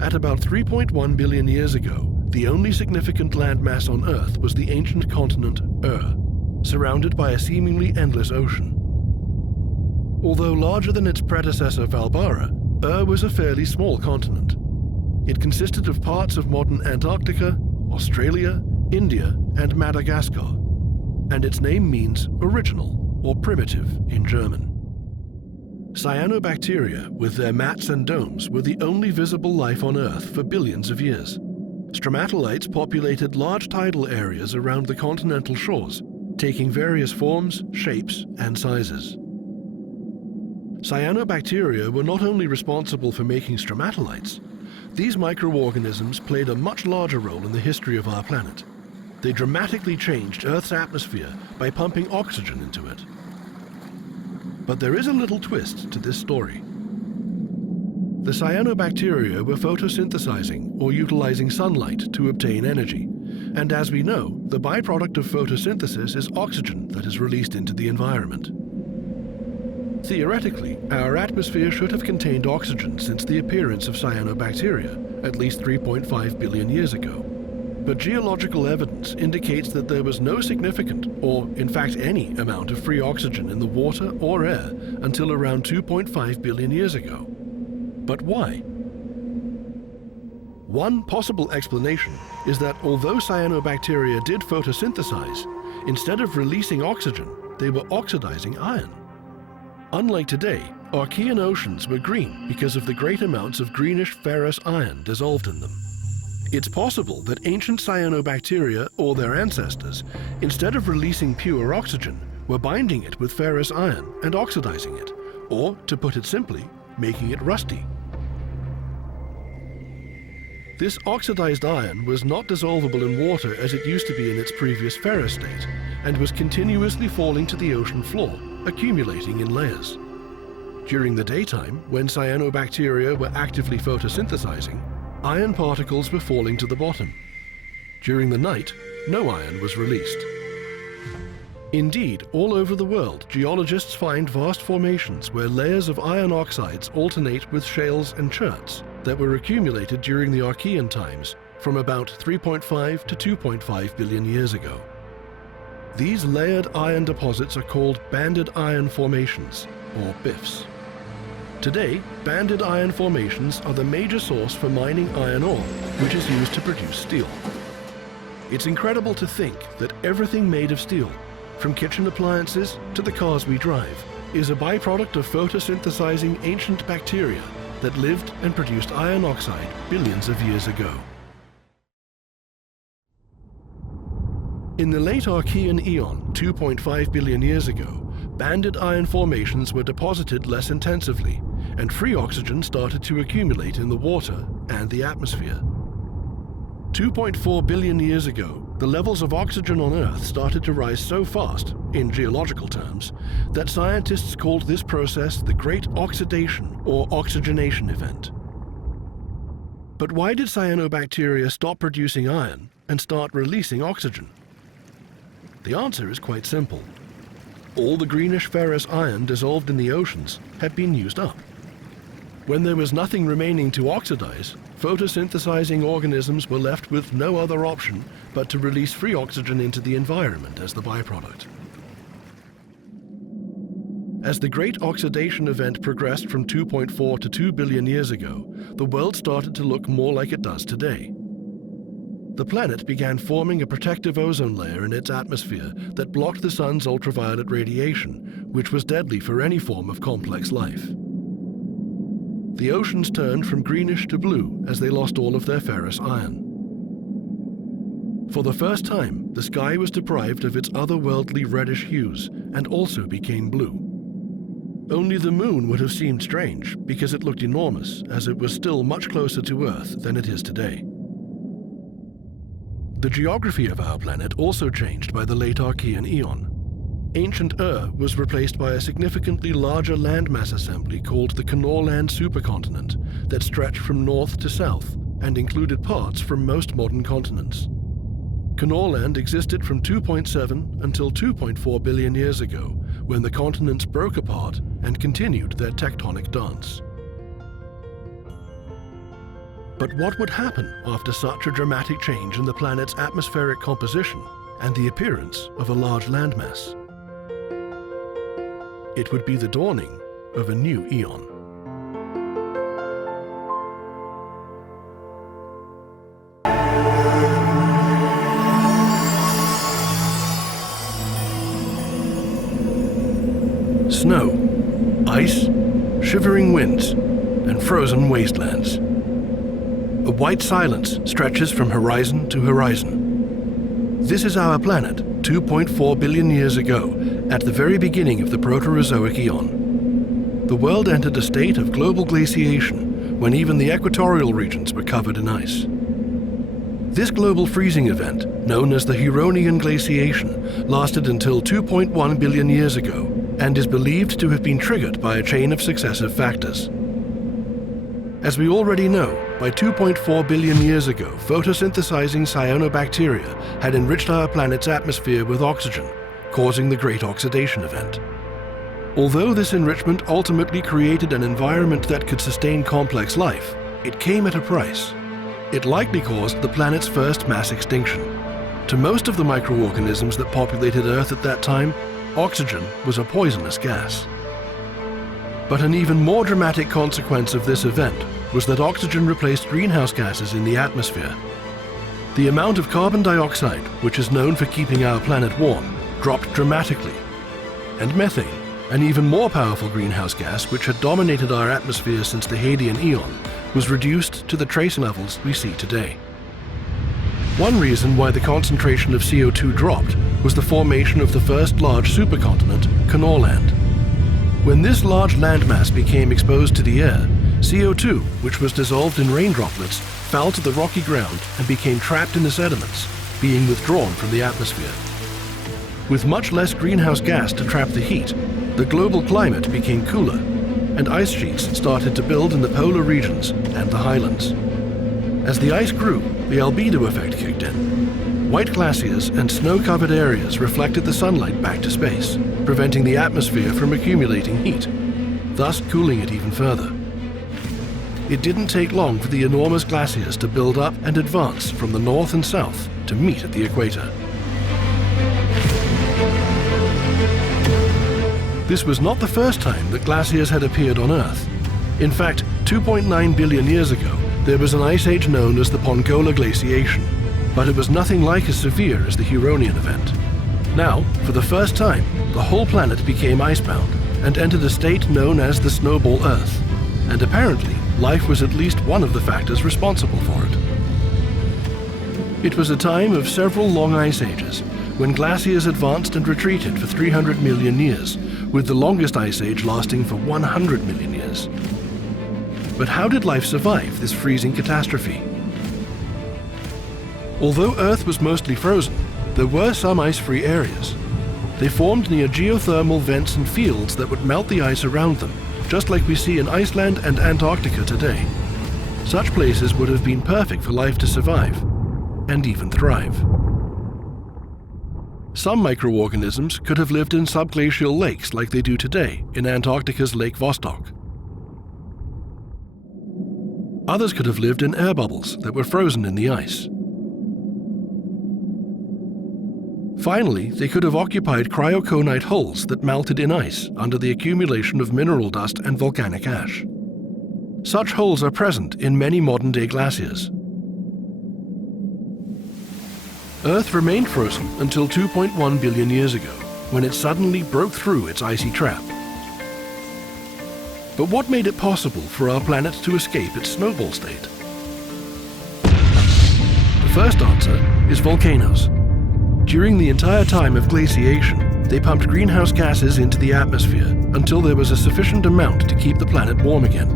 At about 3.1 billion years ago, the only significant landmass on Earth was the ancient continent Ur, surrounded by a seemingly endless ocean. Although larger than its predecessor Valbara, Ur was a fairly small continent. It consisted of parts of modern Antarctica, Australia, India, and Madagascar, and its name means original or primitive in German. Cyanobacteria, with their mats and domes, were the only visible life on Earth for billions of years. Stromatolites populated large tidal areas around the continental shores, taking various forms, shapes, and sizes. Cyanobacteria were not only responsible for making stromatolites, these microorganisms played a much larger role in the history of our planet. They dramatically changed Earth's atmosphere by pumping oxygen into it. But there is a little twist to this story. The cyanobacteria were photosynthesizing or utilizing sunlight to obtain energy. And as we know, the byproduct of photosynthesis is oxygen that is released into the environment. Theoretically, our atmosphere should have contained oxygen since the appearance of cyanobacteria, at least 3.5 billion years ago. But geological evidence indicates that there was no significant, or in fact any, amount of free oxygen in the water or air until around 2.5 billion years ago. But why? One possible explanation is that although cyanobacteria did photosynthesize, instead of releasing oxygen, they were oxidizing iron. Unlike today, Archean oceans were green because of the great amounts of greenish ferrous iron dissolved in them. It's possible that ancient cyanobacteria, or their ancestors, instead of releasing pure oxygen, were binding it with ferrous iron and oxidizing it, or, to put it simply, making it rusty. This oxidized iron was not dissolvable in water as it used to be in its previous ferrous state, and was continuously falling to the ocean floor, accumulating in layers. During the daytime, when cyanobacteria were actively photosynthesizing, iron particles were falling to the bottom. During the night, no iron was released. Indeed, all over the world, geologists find vast formations where layers of iron oxides alternate with shales and cherts that were accumulated during the Archean times from about 3.5 to 2.5 billion years ago. These layered iron deposits are called banded iron formations, or BIFs. Today, banded iron formations are the major source for mining iron ore, which is used to produce steel. It's incredible to think that everything made of steel, from kitchen appliances to the cars we drive, is a byproduct of photosynthesizing ancient bacteria that lived and produced iron oxide billions of years ago. In the late Archean Eon, 2.5 billion years ago, banded iron formations were deposited less intensively, and free oxygen started to accumulate in the water and the atmosphere. 2.4 billion years ago, the levels of oxygen on Earth started to rise so fast, in geological terms, that scientists called this process the Great Oxidation or Oxygenation event. But why did cyanobacteria stop producing iron and start releasing oxygen? The answer is quite simple. All the greenish ferrous iron dissolved in the oceans had been used up. When there was nothing remaining to oxidize, photosynthesizing organisms were left with no other option but to release free oxygen into the environment as the byproduct. As the Great Oxidation event progressed from 2.4 to 2 billion years ago, the world started to look more like it does today. The planet began forming a protective ozone layer in its atmosphere that blocked the sun's ultraviolet radiation, which was deadly for any form of complex life. The oceans turned from greenish to blue as they lost all of their ferrous iron. For the first time, the sky was deprived of its otherworldly reddish hues and also became blue. Only the moon would have seemed strange because it looked enormous, as it was still much closer to Earth than it is today. The geography of our planet also changed by the late Archean Eon. Ancient was replaced by a significantly larger landmass assembly called the Knorrland supercontinent that stretched from north to south and included parts from most modern continents. Knorrland existed from 2.7 until 2.4 billion years ago, when the continents broke apart and continued their tectonic dance. But what would happen after such a dramatic change in the planet's atmospheric composition and the appearance of a large landmass? It would be the dawning of a new eon. Snow, ice, shivering winds, and frozen wastelands. A white silence stretches from horizon to horizon. This is our planet 2.4 billion years ago, at the very beginning of the Proterozoic Eon. The world entered a state of global glaciation when even the equatorial regions were covered in ice. This global freezing event, known as the Huronian glaciation, lasted until 2.1 billion years ago and is believed to have been triggered by a chain of successive factors. As we already know, by 2.4 billion years ago, photosynthesizing Cyanobacteria had enriched our planet's atmosphere with oxygen, causing the Great Oxidation event. Although this enrichment ultimately created an environment that could sustain complex life, it came at a price. It likely caused the planet's first mass extinction. To most of the microorganisms that populated Earth at that time, oxygen was a poisonous gas. But an even more dramatic consequence of this event was that oxygen replaced greenhouse gases in the atmosphere. The amount of carbon dioxide, which is known for keeping our planet warm, dropped dramatically. And methane, an even more powerful greenhouse gas which had dominated our atmosphere since the Hadean Eon, was reduced to the trace levels we see today. One reason why the concentration of CO2 dropped was the formation of the first large supercontinent, Land. When this large landmass became exposed to the air, CO2, which was dissolved in rain droplets, fell to the rocky ground and became trapped in the sediments, being withdrawn from the atmosphere. With much less greenhouse gas to trap the heat, the global climate became cooler, and ice sheets started to build in the polar regions and the highlands. As the ice grew, the albedo effect kicked in. White glaciers and snow-covered areas reflected the sunlight back to space, preventing the atmosphere from accumulating heat, thus cooling it even further. It didn't take long for the enormous glaciers to build up and advance from the north and south to meet at the equator. This was not the first time that glaciers had appeared on Earth. In fact, 2.9 billion years ago, there was an ice age known as the Pongola glaciation, but it was nothing like as severe as the Huronian event. Now, for the first time, the whole planet became icebound and entered a state known as the Snowball Earth, and apparently, life was at least one of the factors responsible for it. It was a time of several long ice ages, when glaciers advanced and retreated for 300 million years, with the longest ice age lasting for 100 million years. But how did life survive this freezing catastrophe? Although Earth was mostly frozen, there were some ice-free areas. They formed near geothermal vents and fields that would melt the ice around them, just like we see in Iceland and Antarctica today. Such places would have been perfect for life to survive, and even thrive. Some microorganisms could have lived in subglacial lakes like they do today in Antarctica's Lake Vostok. Others could have lived in air bubbles that were frozen in the ice. Finally, they could have occupied cryoconite holes that melted in ice under the accumulation of mineral dust and volcanic ash. Such holes are present in many modern-day glaciers. Earth remained frozen until 2.1 billion years ago, when it suddenly broke through its icy trap. But what made it possible for our planet to escape its snowball state? The first answer is volcanoes. During the entire time of glaciation, they pumped greenhouse gases into the atmosphere until there was a sufficient amount to keep the planet warm again.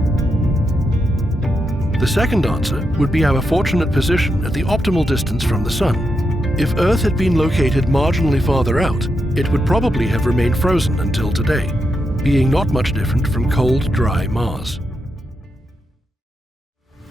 The second answer would be our fortunate position at the optimal distance from the Sun. If Earth had been located marginally farther out, it would probably have remained frozen until today, being not much different from cold, dry Mars.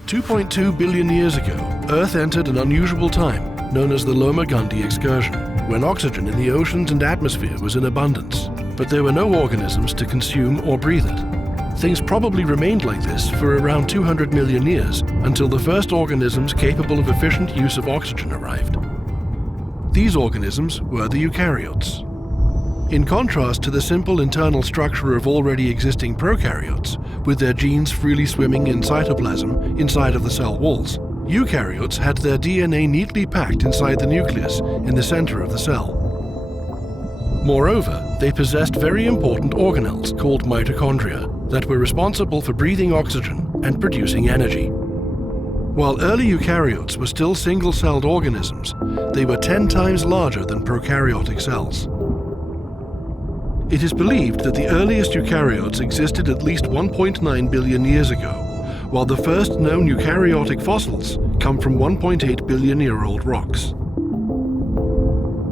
2.2 billion years ago, Earth entered an unusual time known as the Loma-Gundy excursion, when oxygen in the oceans and atmosphere was in abundance, but there were no organisms to consume or breathe it. Things probably remained like this for around 200 million years, until the first organisms capable of efficient use of oxygen arrived. These organisms were the eukaryotes. In contrast to the simple internal structure of already existing prokaryotes, with their genes freely swimming in cytoplasm inside of the cell walls, eukaryotes had their DNA neatly packed inside the nucleus in the center of the cell. Moreover, they possessed very important organelles called mitochondria, that were responsible for breathing oxygen and producing energy. While early eukaryotes were still single-celled organisms, they were 10 times larger than prokaryotic cells. It is believed that the earliest eukaryotes existed at least 1.9 billion years ago, while the first known eukaryotic fossils come from 1.8 billion-year-old rocks.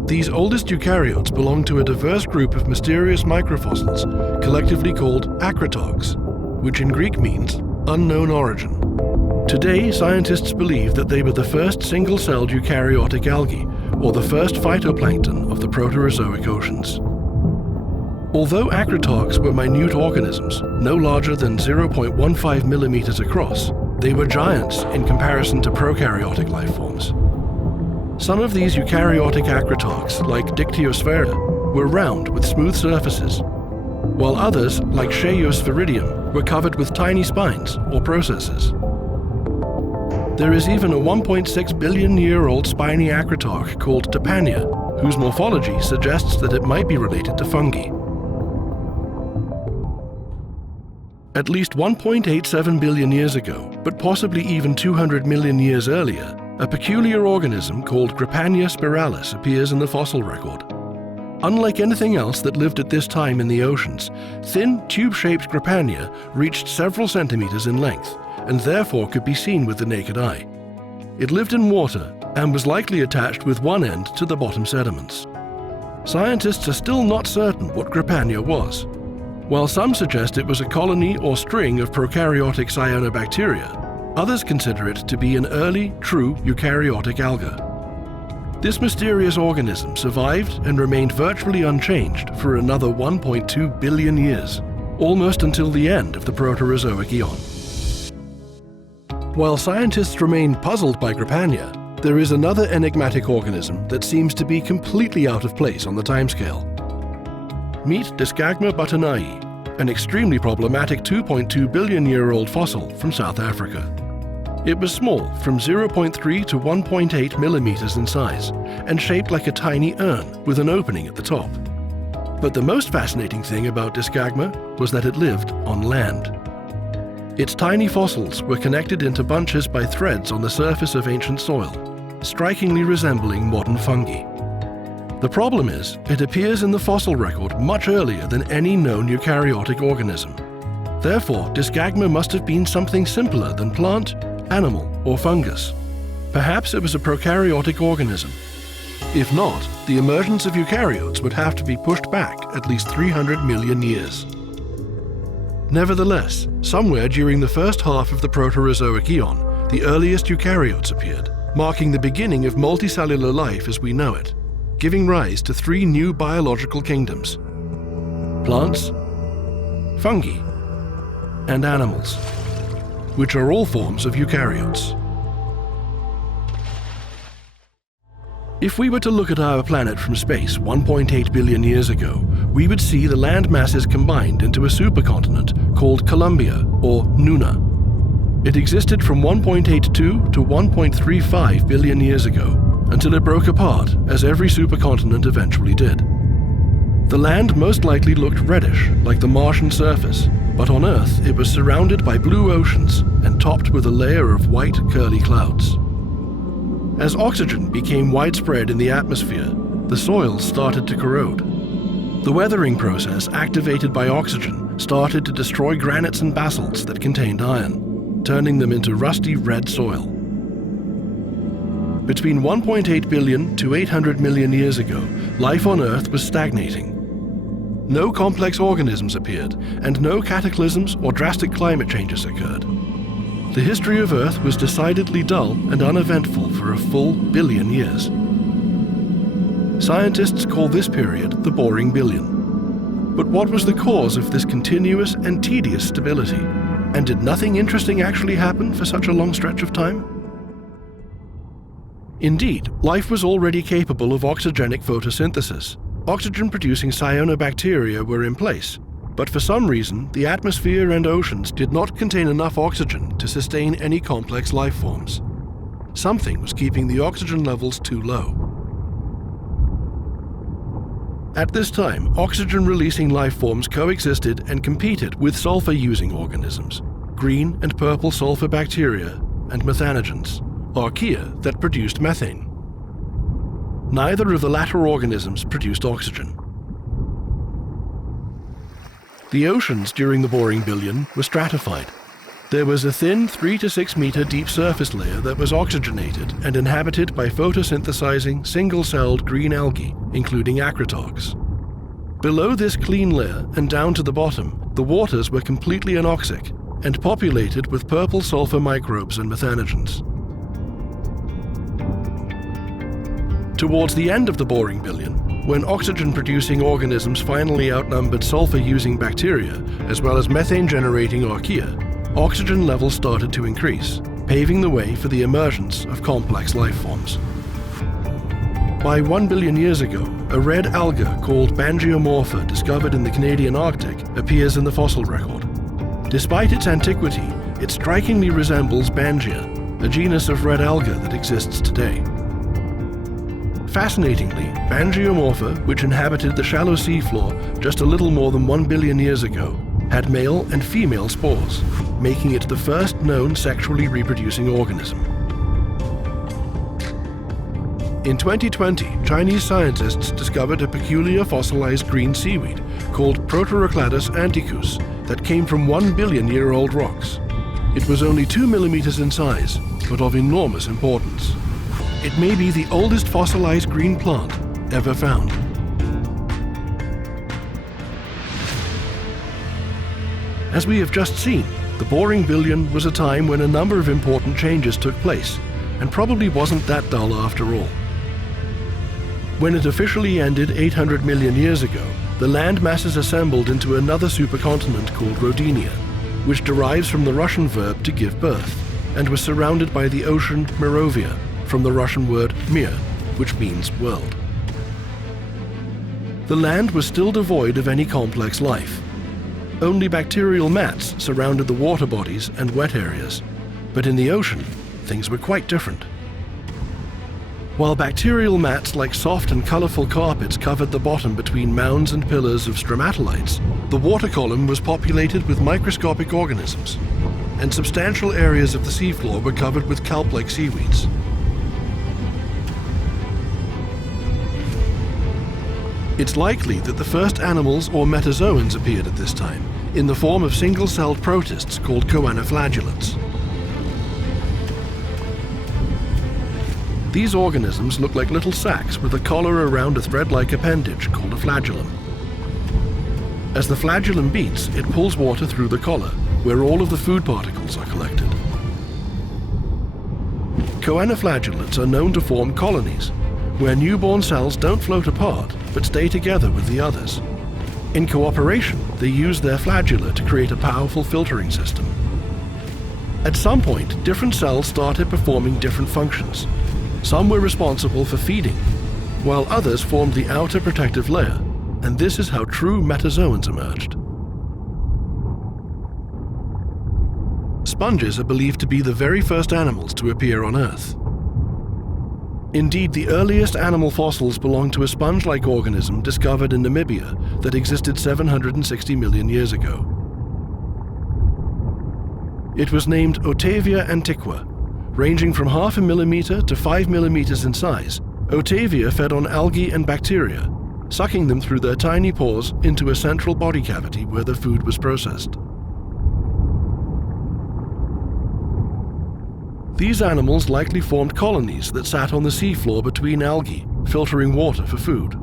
These oldest eukaryotes belong to a diverse group of mysterious microfossils, collectively called akratogs, which in Greek means unknown origin. Today, scientists believe that they were the first single-celled eukaryotic algae, or the first phytoplankton of the Proterozoic oceans. Although akratogs were minute organisms, no larger than 0.15 millimeters across, they were giants in comparison to prokaryotic life forms. Some of these eukaryotic akratogs, like Dictyosphera, were round with smooth surfaces, while others, like Sheiospheridium, were covered with tiny spines or processes. There is even a 1.6 billion-year-old spiny akratog called Tapania, whose morphology suggests that it might be related to fungi. At least 1.87 billion years ago, but possibly even 200 million years earlier, a peculiar organism called Grippania spiralis appears in the fossil record. Unlike anything else that lived at this time in the oceans, thin, tube-shaped Grippania reached several centimeters in length, and therefore could be seen with the naked eye. It lived in water and was likely attached with one end to the bottom sediments. Scientists are still not certain what Grippania was. While some suggest it was a colony or string of prokaryotic Cyanobacteria, others consider it to be an early, true eukaryotic alga. This mysterious organism survived and remained virtually unchanged for another 1.2 billion years, almost until the end of the Proterozoic Eon. While scientists remain puzzled by Grippania, there is another enigmatic organism that seems to be completely out of place on the timescale. Meet Discagma buttoni, an extremely problematic 2.2 billion-year-old fossil from South Africa. It was small, from 0.3 to 1.8 millimeters in size, and shaped like a tiny urn with an opening at the top. But the most fascinating thing about Discagma was that it lived on land. Its tiny fossils were connected into bunches by threads on the surface of ancient soil, strikingly resembling modern fungi. The problem is, it appears in the fossil record much earlier than any known eukaryotic organism. Therefore, Discagma must have been something simpler than plant, animal, or fungus. Perhaps it was a prokaryotic organism. If not, the emergence of eukaryotes would have to be pushed back at least 300 million years. Nevertheless, somewhere during the first half of the Proterozoic Eon, the earliest eukaryotes appeared, marking the beginning of multicellular life as we know it, giving rise to 3 new biological kingdoms: plants, fungi, and animals, which are all forms of eukaryotes. If we were to look at our planet from space 1.8 billion years ago, we would see the land masses combined into a supercontinent called Columbia, or Nuna. It existed from 1.82 to 1.35 billion years ago, until it broke apart, as every supercontinent eventually did. The land most likely looked reddish, like the Martian surface, but on Earth it was surrounded by blue oceans and topped with a layer of white, curly clouds. As oxygen became widespread in the atmosphere, the soils started to corrode. The weathering process activated by oxygen started to destroy granites and basalts that contained iron, turning them into rusty red soil. Between 1.8 billion to 800 million years ago, life on Earth was stagnating. No complex organisms appeared, and no cataclysms or drastic climate changes occurred. The history of Earth was decidedly dull and uneventful for a full billion years. Scientists call this period the Boring Billion. But what was the cause of this continuous and tedious stability? And did nothing interesting actually happen for such a long stretch of time? Indeed, life was already capable of oxygenic photosynthesis. Oxygen-producing cyanobacteria were in place, but for some reason, the atmosphere and oceans did not contain enough oxygen to sustain any complex life forms. Something was keeping the oxygen levels too low. At this time, oxygen-releasing life forms coexisted and competed with sulfur-using organisms, green and purple sulfur bacteria and methanogens, archaea that produced methane. Neither of the latter organisms produced oxygen. The oceans during the boring billion were stratified. There was a thin 3 to 6 meter deep surface layer that was oxygenated and inhabited by photosynthesizing single-celled green algae, including acritarchs. Below this clean layer and down to the bottom, the waters were completely anoxic and populated with purple sulfur microbes and methanogens. Towards the end of the boring billion, when oxygen-producing organisms finally outnumbered sulfur-using bacteria, as well as methane-generating archaea, oxygen levels started to increase, paving the way for the emergence of complex life forms. By 1 billion years ago, a red alga called Bangiomorpha discovered in the Canadian Arctic appears in the fossil record. Despite its antiquity, it strikingly resembles Bangia, a genus of red alga that exists today. Fascinatingly, Bangiomorpha, which inhabited the shallow seafloor just a little more than 1 billion years ago, had male and female spores, making it the first known sexually reproducing organism. In 2020, Chinese scientists discovered a peculiar fossilized green seaweed called Proterozoic anticus that came from 1 billion-year-old rocks. It was only 2 millimeters in size, but of enormous importance. It may be the oldest fossilized green plant ever found. As we have just seen, the boring billion was a time when a number of important changes took place, and probably wasn't that dull after all. When it officially ended 800 million years ago, the land masses assembled into another supercontinent called Rodinia, which derives from the Russian verb to give birth, and was surrounded by the ocean Mirovia, from the Russian word mir, which means world. The land was still devoid of any complex life. Only bacterial mats surrounded the water bodies and wet areas, but in the ocean, things were quite different. While bacterial mats like soft and colorful carpets covered the bottom between mounds and pillars of stromatolites, the water column was populated with microscopic organisms, and substantial areas of the seafloor were covered with kelp-like seaweeds. It's likely that the first animals or metazoans appeared at this time, in the form of single-celled protists called choanoflagellates. These organisms look like little sacs with a collar around a thread-like appendage called a flagellum. As the flagellum beats, it pulls water through the collar, where all of the food particles are collected. Choanoflagellates are known to form colonies, where newborn cells don't float apart, but stay together with the others. In cooperation, they use their flagella to create a powerful filtering system. At some point, different cells started performing different functions. Some were responsible for feeding, while others formed the outer protective layer, and this is how true metazoans emerged. Sponges are believed to be the very first animals to appear on Earth. Indeed, the earliest animal fossils belong to a sponge-like organism discovered in Namibia that existed 760 million years ago. It was named Otavia antiqua. Ranging from 0.5 millimeter to 5 millimeters in size, Otavia fed on algae and bacteria, sucking them through their tiny pores into a central body cavity where the food was processed. These animals likely formed colonies that sat on the seafloor between algae, filtering water for food.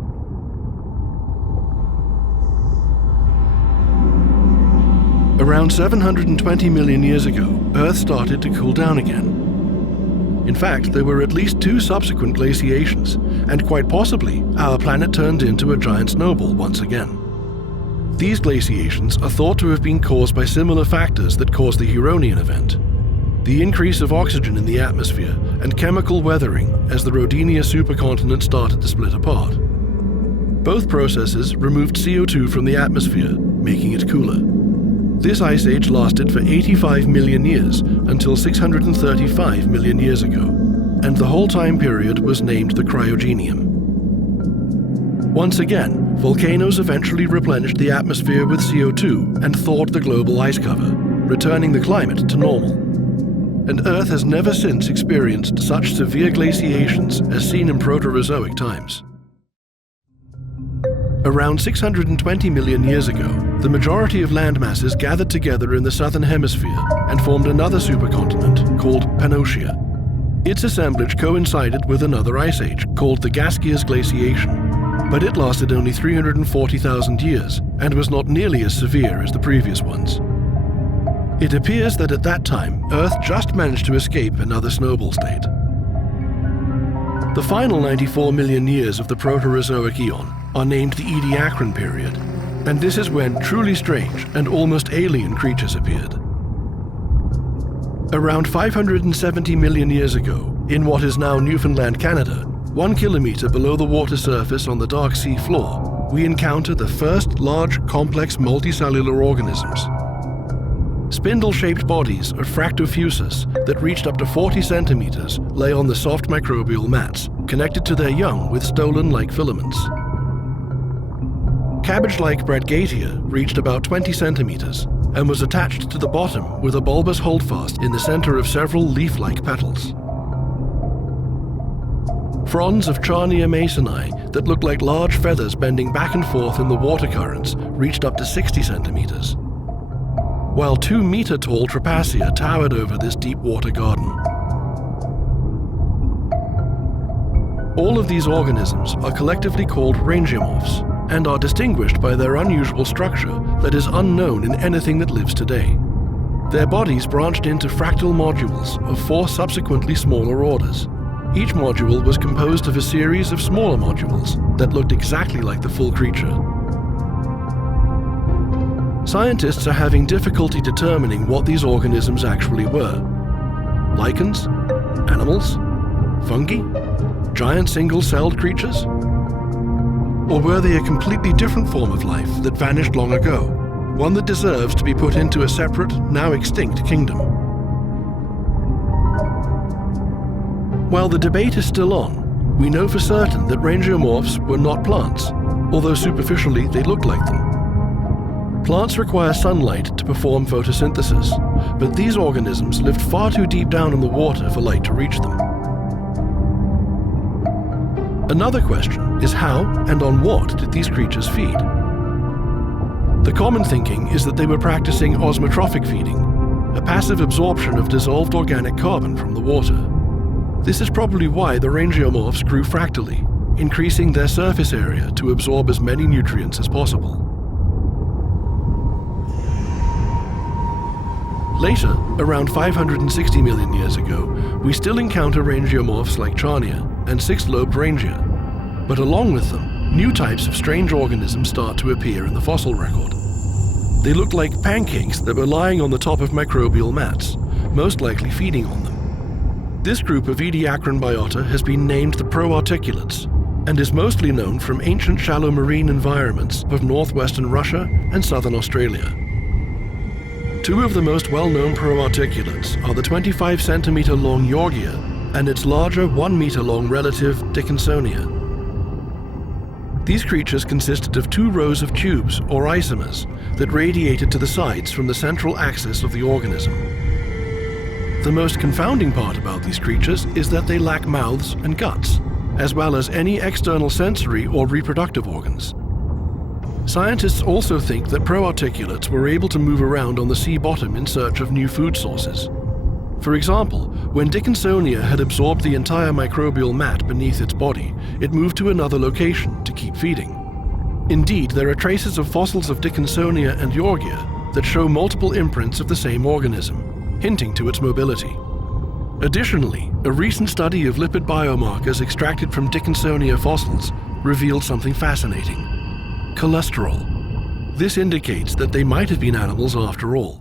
Around 720 million years ago, Earth started to cool down again. In fact, there were at least 2 subsequent glaciations, and quite possibly, our planet turned into a giant snowball once again. These glaciations are thought to have been caused by similar factors that caused the Huronian event: the increase of oxygen in the atmosphere and chemical weathering as the Rodinia supercontinent started to split apart. Both processes removed CO2 from the atmosphere, making it cooler. This ice age lasted for 85 million years, until 635 million years ago, and the whole time period was named the Cryogenian. Once again, volcanoes eventually replenished the atmosphere with CO2 and thawed the global ice cover, returning the climate to normal. And Earth has never since experienced such severe glaciations as seen in Proterozoic times. Around 620 million years ago, the majority of land masses gathered together in the southern hemisphere and formed another supercontinent called Pannotia. Its assemblage coincided with another ice age called the Gaseous glaciation, but it lasted only 340,000 years and was not nearly as severe as the previous ones. It appears that at that time, Earth just managed to escape another snowball state. The final 94 million years of the Proterozoic Eon are named the Ediacaran period, and this is when truly strange and almost alien creatures appeared. Around 570 million years ago, in what is now Newfoundland, Canada, 1 kilometer below the water surface on the dark sea floor, we encounter the first large, complex multicellular organisms. Spindle-shaped bodies of Fractophusus that reached up to 40 centimeters lay on the soft microbial mats, connected to their young with stolon-like filaments. Cabbage-like Bradgatia reached about 20 centimeters and was attached to the bottom with a bulbous holdfast in the center of several leaf-like petals. Fronds of Charnia masoni that looked like large feathers bending back and forth in the water currents reached up to 60 centimeters, while 2-meter-tall Trapacia towered over this deep water garden. All of these organisms are collectively called rangeomorphs and are distinguished by their unusual structure that is unknown in anything that lives today. Their bodies branched into fractal modules of 4 subsequently smaller orders. Each module was composed of a series of smaller modules that looked exactly like the full creature. Scientists are having difficulty determining what these organisms actually were. Lichens? Animals? Fungi? Giant single-celled creatures? Or were they a completely different form of life that vanished long ago, one that deserves to be put into a separate, now extinct kingdom? While the debate is still on, we know for certain that rangeomorphs were not plants, although superficially they looked like them. Plants require sunlight to perform photosynthesis, but these organisms lived far too deep down in the water for light to reach them. Another question is how and on what did these creatures feed? The common thinking is that they were practicing osmotrophic feeding, a passive absorption of dissolved organic carbon from the water. This is probably why the rangeomorphs grew fractally, increasing their surface area to absorb as many nutrients as possible. Later, around 560 million years ago, we still encounter rangeomorphs like Charnia and six-lobed reindeer, but along with them, new types of strange organisms start to appear in the fossil record. They look like pancakes that were lying on the top of microbial mats, most likely feeding on them. This group of Ediacaran biota has been named the proarticulates and is mostly known from ancient shallow marine environments of northwestern Russia and southern Australia. Two of the most well-known proarticulates are the 25-centimeter-long Yorgia and its larger 1-meter-long relative Dickinsonia. These creatures consisted of 2 rows of tubes, or isomers, that radiated to the sides from the central axis of the organism. The most confounding part about these creatures is that they lack mouths and guts, as well as any external sensory or reproductive organs. Scientists also think that proarticulates were able to move around on the sea bottom in search of new food sources. For example, when Dickinsonia had absorbed the entire microbial mat beneath its body, it moved to another location to keep feeding. Indeed, there are traces of fossils of Dickinsonia and Yorgia that show multiple imprints of the same organism, hinting to its mobility. Additionally, a recent study of lipid biomarkers extracted from Dickinsonia fossils revealed something fascinating: cholesterol. This indicates that they might have been animals after all.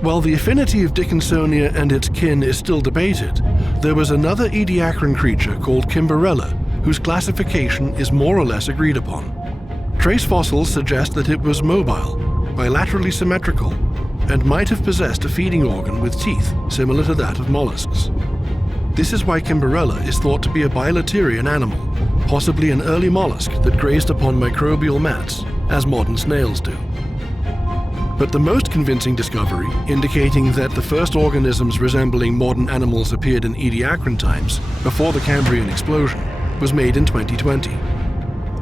While the affinity of Dickinsonia and its kin is still debated, there was another Ediacaran creature called Kimberella, whose classification is more or less agreed upon. Trace fossils suggest that it was mobile, bilaterally symmetrical, and might have possessed a feeding organ with teeth similar to that of mollusks. This is why Kimberella is thought to be a bilaterian animal, possibly an early mollusk that grazed upon microbial mats, as modern snails do. But the most convincing discovery, indicating that the first organisms resembling modern animals appeared in Ediacaran times, before the Cambrian explosion, was made in 2020.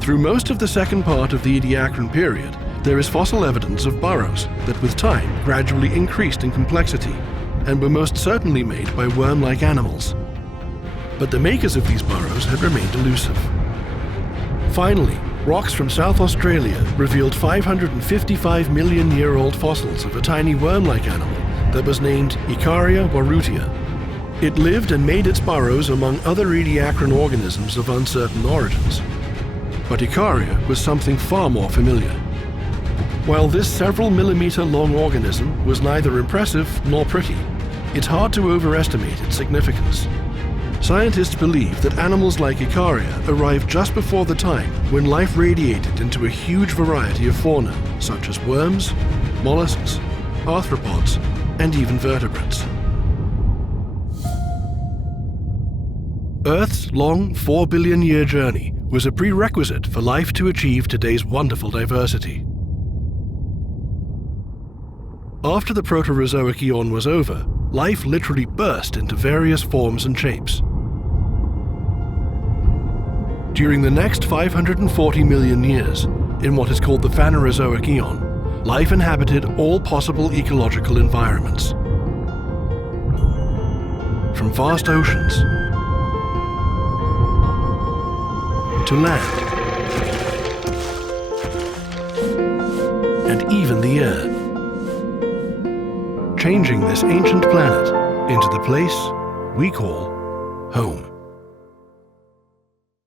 Through most of the second part of the Ediacaran period, there is fossil evidence of burrows that with time gradually increased in complexity and were most certainly made by worm-like animals. But the makers of these burrows had remained elusive. Finally, rocks from South Australia revealed 555-million-year-old fossils of a tiny worm-like animal that was named Eukaryotes. It lived and made its burrows among other Ediacaran organisms of uncertain origins. But Eukarya was something far more familiar. While this several millimeter-long organism was neither impressive nor pretty, it's hard to overestimate its significance. Scientists believe that animals like Eukarya arrived just before the time when life radiated into a huge variety of fauna, such as worms, mollusks, arthropods, and even vertebrates. Earth's long 4 billion-year journey was a prerequisite for life to achieve today's wonderful diversity. After the Proterozoic Eon was over, life literally burst into various forms and shapes. During the next 540 million years, in what is called the Phanerozoic Eon, life inhabited all possible ecological environments. From vast oceans to land, and even the air, changing this ancient planet into the place we call home.